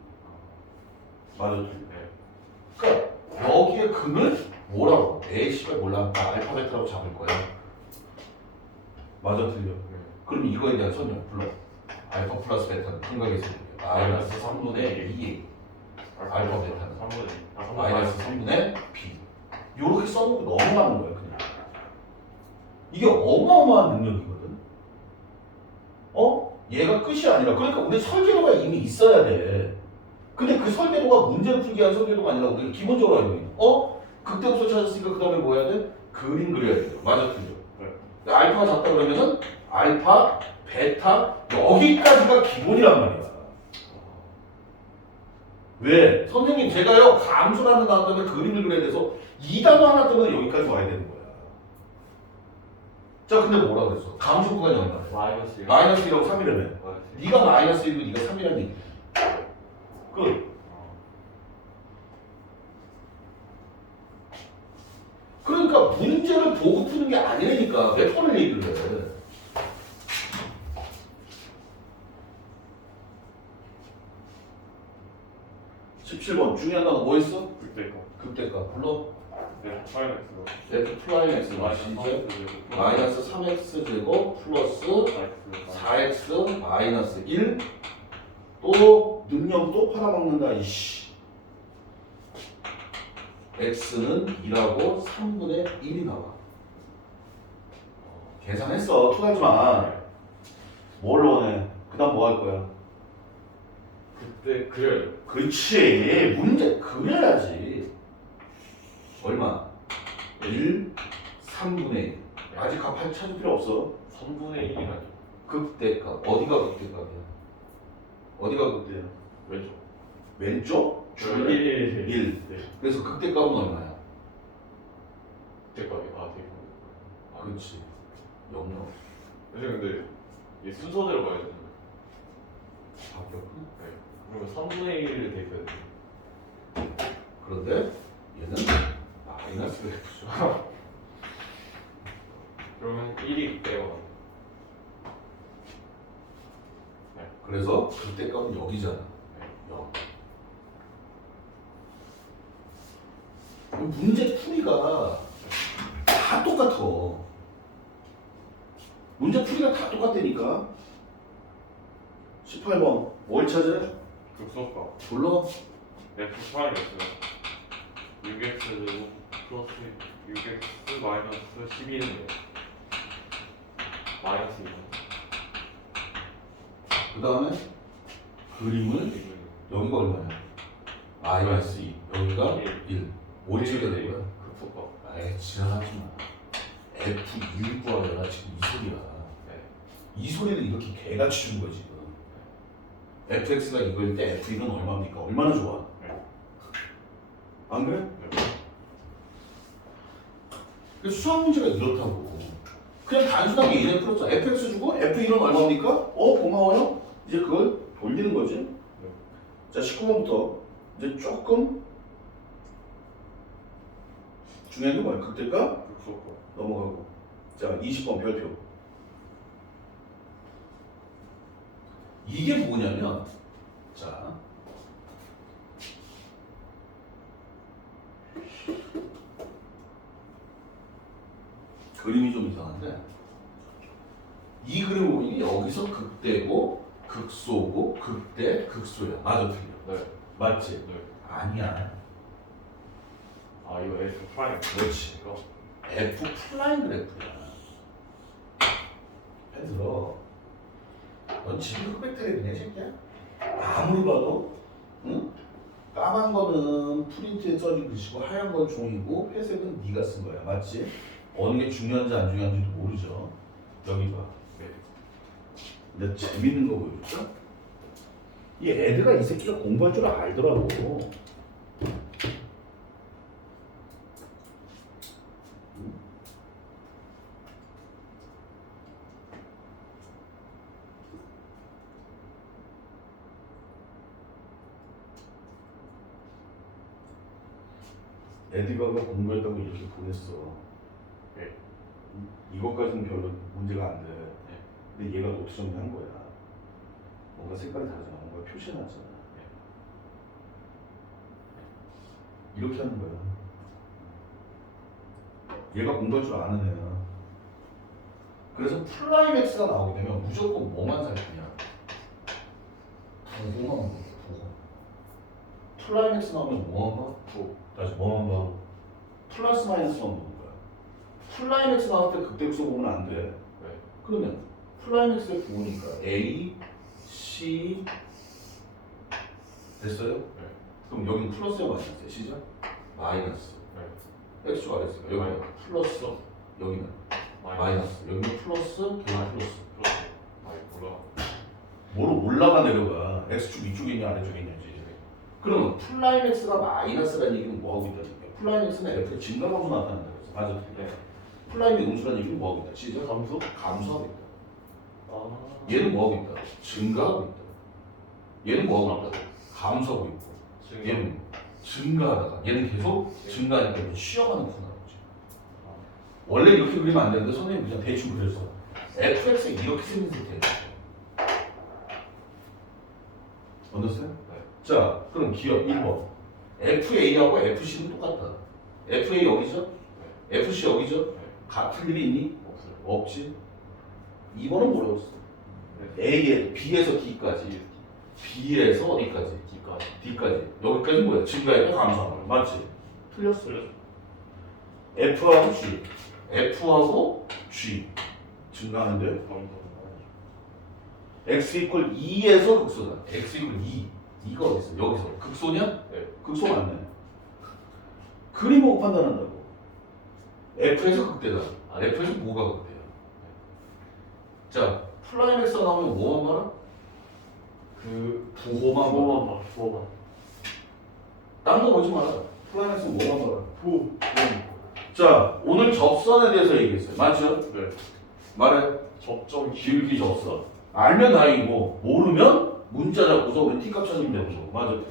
맞아, 틀려. 네. 그러니까 여기에 근을 뭐라고? A, C가 몰라. 나 알파벳이라고 잡을 거야. 맞아, 틀려. 네. 그럼 이거에 대한 설명 불러. 알파 플러스 베타는 생각해서 마이너스 3분의 2A 알파 베타는 3분의 마이너스 3분의 B 이렇게 써놓고 넘어가는 거야 그냥. 이게 어마어마한 능력이거든. 얘가 끝이 아니라 그러니까 우리 설계도가 이미 있어야 돼. 근데 그 설계도가 문제를 풀기 위한 설계도가 아니라 우리가 기본적으로 알고 있는 극대급소 찾았으니까 그 다음에 뭐 해야 돼? 그림 그려야 돼. 맞아, 틀려. 네. 알파가 작다 그러면은 알파, 베타 여기까지가 기본이란 말이야. 왜? 선생님 제가요 감수라는 단어 때문에 그림을 그려야 돼서 이 단어 하나 때문에 여기까지 와야 되는 거야. 자 근데 뭐라 그랬어? 감소 구간이 얼마야? 마이너스 1. 마이너스 1하고 3이라며. 마이너스 1. 네가 마이너스 1이고 네가 3이라는 얘기. 끝. 그러니까 문제를 보고 푸는 게 아니라니까 몇 번을 얘기를 해. (17번) 중요한 단어 뭐 있어? 그때 거. 극대값 불러. 네, 파이널엑스. f 플라임 x 마이너스 마이너스 3x 제곱 플러스 4x 마이너스 1. 또 능력 또 팔아먹는다 이씨. x는 2라고 3분의 1이 나와. 계산했어. 토하지마. 뭘 원해? 그 다음 뭐 할 거야? 그때 그려요. 그렇지. 문제 그려야지. 얼마? 1, 3분의 1. 아직 값 찾을 필요 없어. 3분의 1이라니. 극대값. 어디가 극대값이야? 어디가 극대야? 왼쪽. 왼쪽? 1. 1. 네. 그래서 극대값은 얼마야? 그때까지. 아, 되게. 그렇지. 0. 선생님 근데 이게 순서대로 가야 되는 거예요. 바뀌었구나. 네. 그러면 3분의 1을 대입해야 돼. 그런데 얘는 마이너스 F죠. 그러면 1이 그때가. 그래서 극대값은 여기잖아. 여기. 문제 풀이가 다 똑같아. 문제 풀이가 다 똑같다니까. 18번 뭘 찾아? 극소값. 불러? F 파이널엑스 6x 제곱 플러스 6x 마이너스 12인데 마이너스 2는 그 다음에 그림을 여기가 얼마야? 마이너스 2. 여기가 1. 뭘 찍어야 되는 거야? 극소값. 아이 지랄하지 마. F1 구하려나 지금 이 소리야. 네. 이 소리를 이렇게 개같이 준 거야 지금. fx가 이거일 때 f1은 얼마입니까? 얼마나 좋아? 네. 안 그래? 네. 그래서 수학 문제가 이렇다고. 그냥 단순하게 예전에 풀었죠. fx 주고 f1은 얼마입니까? 고마워요. 이제 그걸 돌리는 거지. 자 19번부터 이제 조금 중요한 게 뭐야? 극대값 극소값. 넘어가고. 자 20번 별표. 이게 뭐냐면, 자, 그림이 좀 이상한데, 이 그림 보면 여기서 극대고, 극소고, 극대, 극소야. 맞아, 틀려. 네. 맞지? 네. 아니야. 아 이거 F 프라임. 그렇지. 이거. F 플라잉 그래프야. 해 들어. 넌 지금 흑백텔이냐, 새끼야? 아무리 봐도, 응? 까만 거는 프린트에 써진 글씨고 하얀 건 종이고 회색은 네가 쓴 거야, 맞지? 어느 게 중요한지 안 중요한지도 모르죠. 여기 봐. 네. 근데 재밌는 거 보여줄까? 이 애들아, 이 새끼가 공부할 줄 알더라고. 에디가가 공부했다고 이렇게 보냈어. 네. 이것까지는 별로 문제가 안 돼. 네. 근데 얘가 노트 정리한 거야. 뭔가 색깔이 다르잖아. 뭔가 표시해놨잖아. 이렇게 하는 거야. 얘가 공부할 줄 아는 애야. 그래서 플라임 X가 나오게 되면 무조건 뭐만 살피냐? 부호만 봐. 부호. 플라임 X 나오면 뭐만 봐? 부. 다시 뭐만 봐? 플러스 마이너스만 보는 거야. 플라임 X 나올 때 극대극소 보면 안 돼. 네. 그러면 플라임 X의 부호니까 A, C 됐어요? 네. 그럼 여기는 플러스야 마이너스야? 시작? 마이너스. 네. X가 아랬어요. 여기는 플러스, 여기는 마이너스. 여기는 플러스, 여기는 플러스. 플러스. 아이 몰라. 뭐로 올라가 내려가? X축 위쪽에 있냐 아래쪽에 있냐지. 그러면 플라임 X가 마이너스라는 얘기는 뭐하고 있다는 얘기야? 플라임 X는 F의 증가함수 나타난다 그래서 맞아. 네. 플라임이 음수라는 얘기는 뭐하고 있다? 시작. 감소? 감소하고 있다. 아. 얘는 뭐하고 있다? 증가하고 있다. 얘는 뭐하고 있다? 감소하고 있고. 증가. 얘는 증가하다가 얘는 계속 증가하니까 이거 쉬어가는 코너라고. 원래 이렇게 그리면 안 되는데 선생님이 그냥 대충 그려서 fx 이렇게 생긴 상태예요. understand? 네. 자, 그럼 기억 1번. FA하고 FC는 똑같다. FA 여기죠? FC 여기죠? 네. 같은 일이 있니? 없어요. 없지. 2번은 뭐라고 했어? 네. A에 B에서 D까지. B에서 어디까지? D까지. D까지. 여기까지 뭐야? 증가했다 감소하는 거 맞지? 틀렸어. 틀렸어. F하고 G. F하고 G. 증가하는데 감소. X 이퀄 2에서 극소다. X 이퀄 2. 2가 어디 있어? 여기서. 극소냐? 네. 극소 맞네. 그림 보고 판단한다고. F에서 극대다. F에서 뭐가 극대야? 자, 플라임 X가 나오면 뭐만 봐라? 그 부호만 봐라. 부호만 봐. 부호만. 딴 거 보지 마라. 플라임 X 뭐만 봐라. 부. 자, 오늘 접선에 대해서 얘기했어요. 맞죠? 네. 말해. 접점 기울기 접선. 알면 다행이고 모르면 문자 잡고서 우리 T값 찾으면 되는 거. 맞아, 틀려.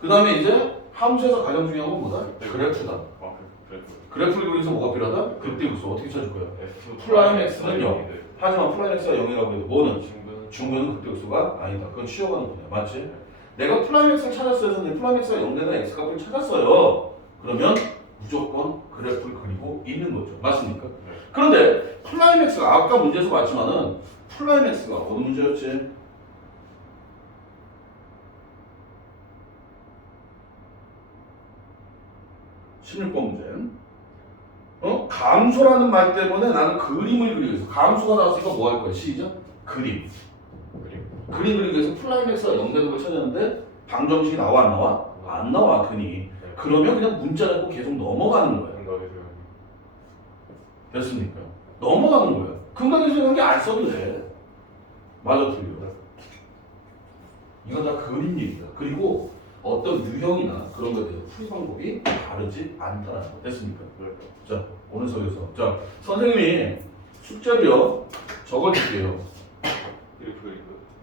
그 다음에 이제 함수에서 가장 중요한 건 뭐다? 네. 그래프다. 아, 그래. 그래프를 그리면서 뭐가 필요하다? 극대 극소. 어떻게 찾을 거야? F 플라임 X는 0. 네. 하지만 플라임 X가 0이라고 해도 뭐는? 중근. 중근은 극대 극소가 아니다. 그건 쉬어가는 거냐. 맞지? 내가 플라임 X를 찾았어요. 선생님 플라임 X가 0되는 X값을 찾았어요. 그러면 무조건 그래프를 그리고 있는 거죠. 맞습니까? 네. 그런데 플라임 X가 아까 문제에서 봤지만은 플라임 X가 어느 문제였지? 신일법 문제. 감소라는 말 때문에 나는 그림을 그리기 위해서 감소가 나왔으니까 뭐 할 거야? 시작? 그림. 그림 그리기 위해서 플라임 X가 0 되는 걸 찾았는데 방정식이 나와 안 나와? 안 나와 흔히. 그러면 그냥 문자 잡고 계속 넘어가는 거야. 생각해서 됐습니까? 넘어가는 거야. 근각에서 이런 게 안 써도 돼. 맞아, 틀려. 이건 다 그림 얘기야. 그리고 어떤 유형이나 그런 것에 대해서 풀이 방법이 다르지 않다는 거. 됐습니까? 자, 오늘 속에서. 자, 선생님이 숙제를요, 적어줄게요.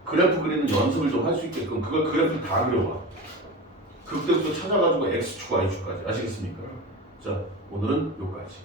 그래프 그리는 연습을 좀 할 수 있게끔 그걸 그래프를 다 그려봐. 그때부터 찾아가지고 X축, Y축까지. 아시겠습니까? 자, 오늘은 여기까지.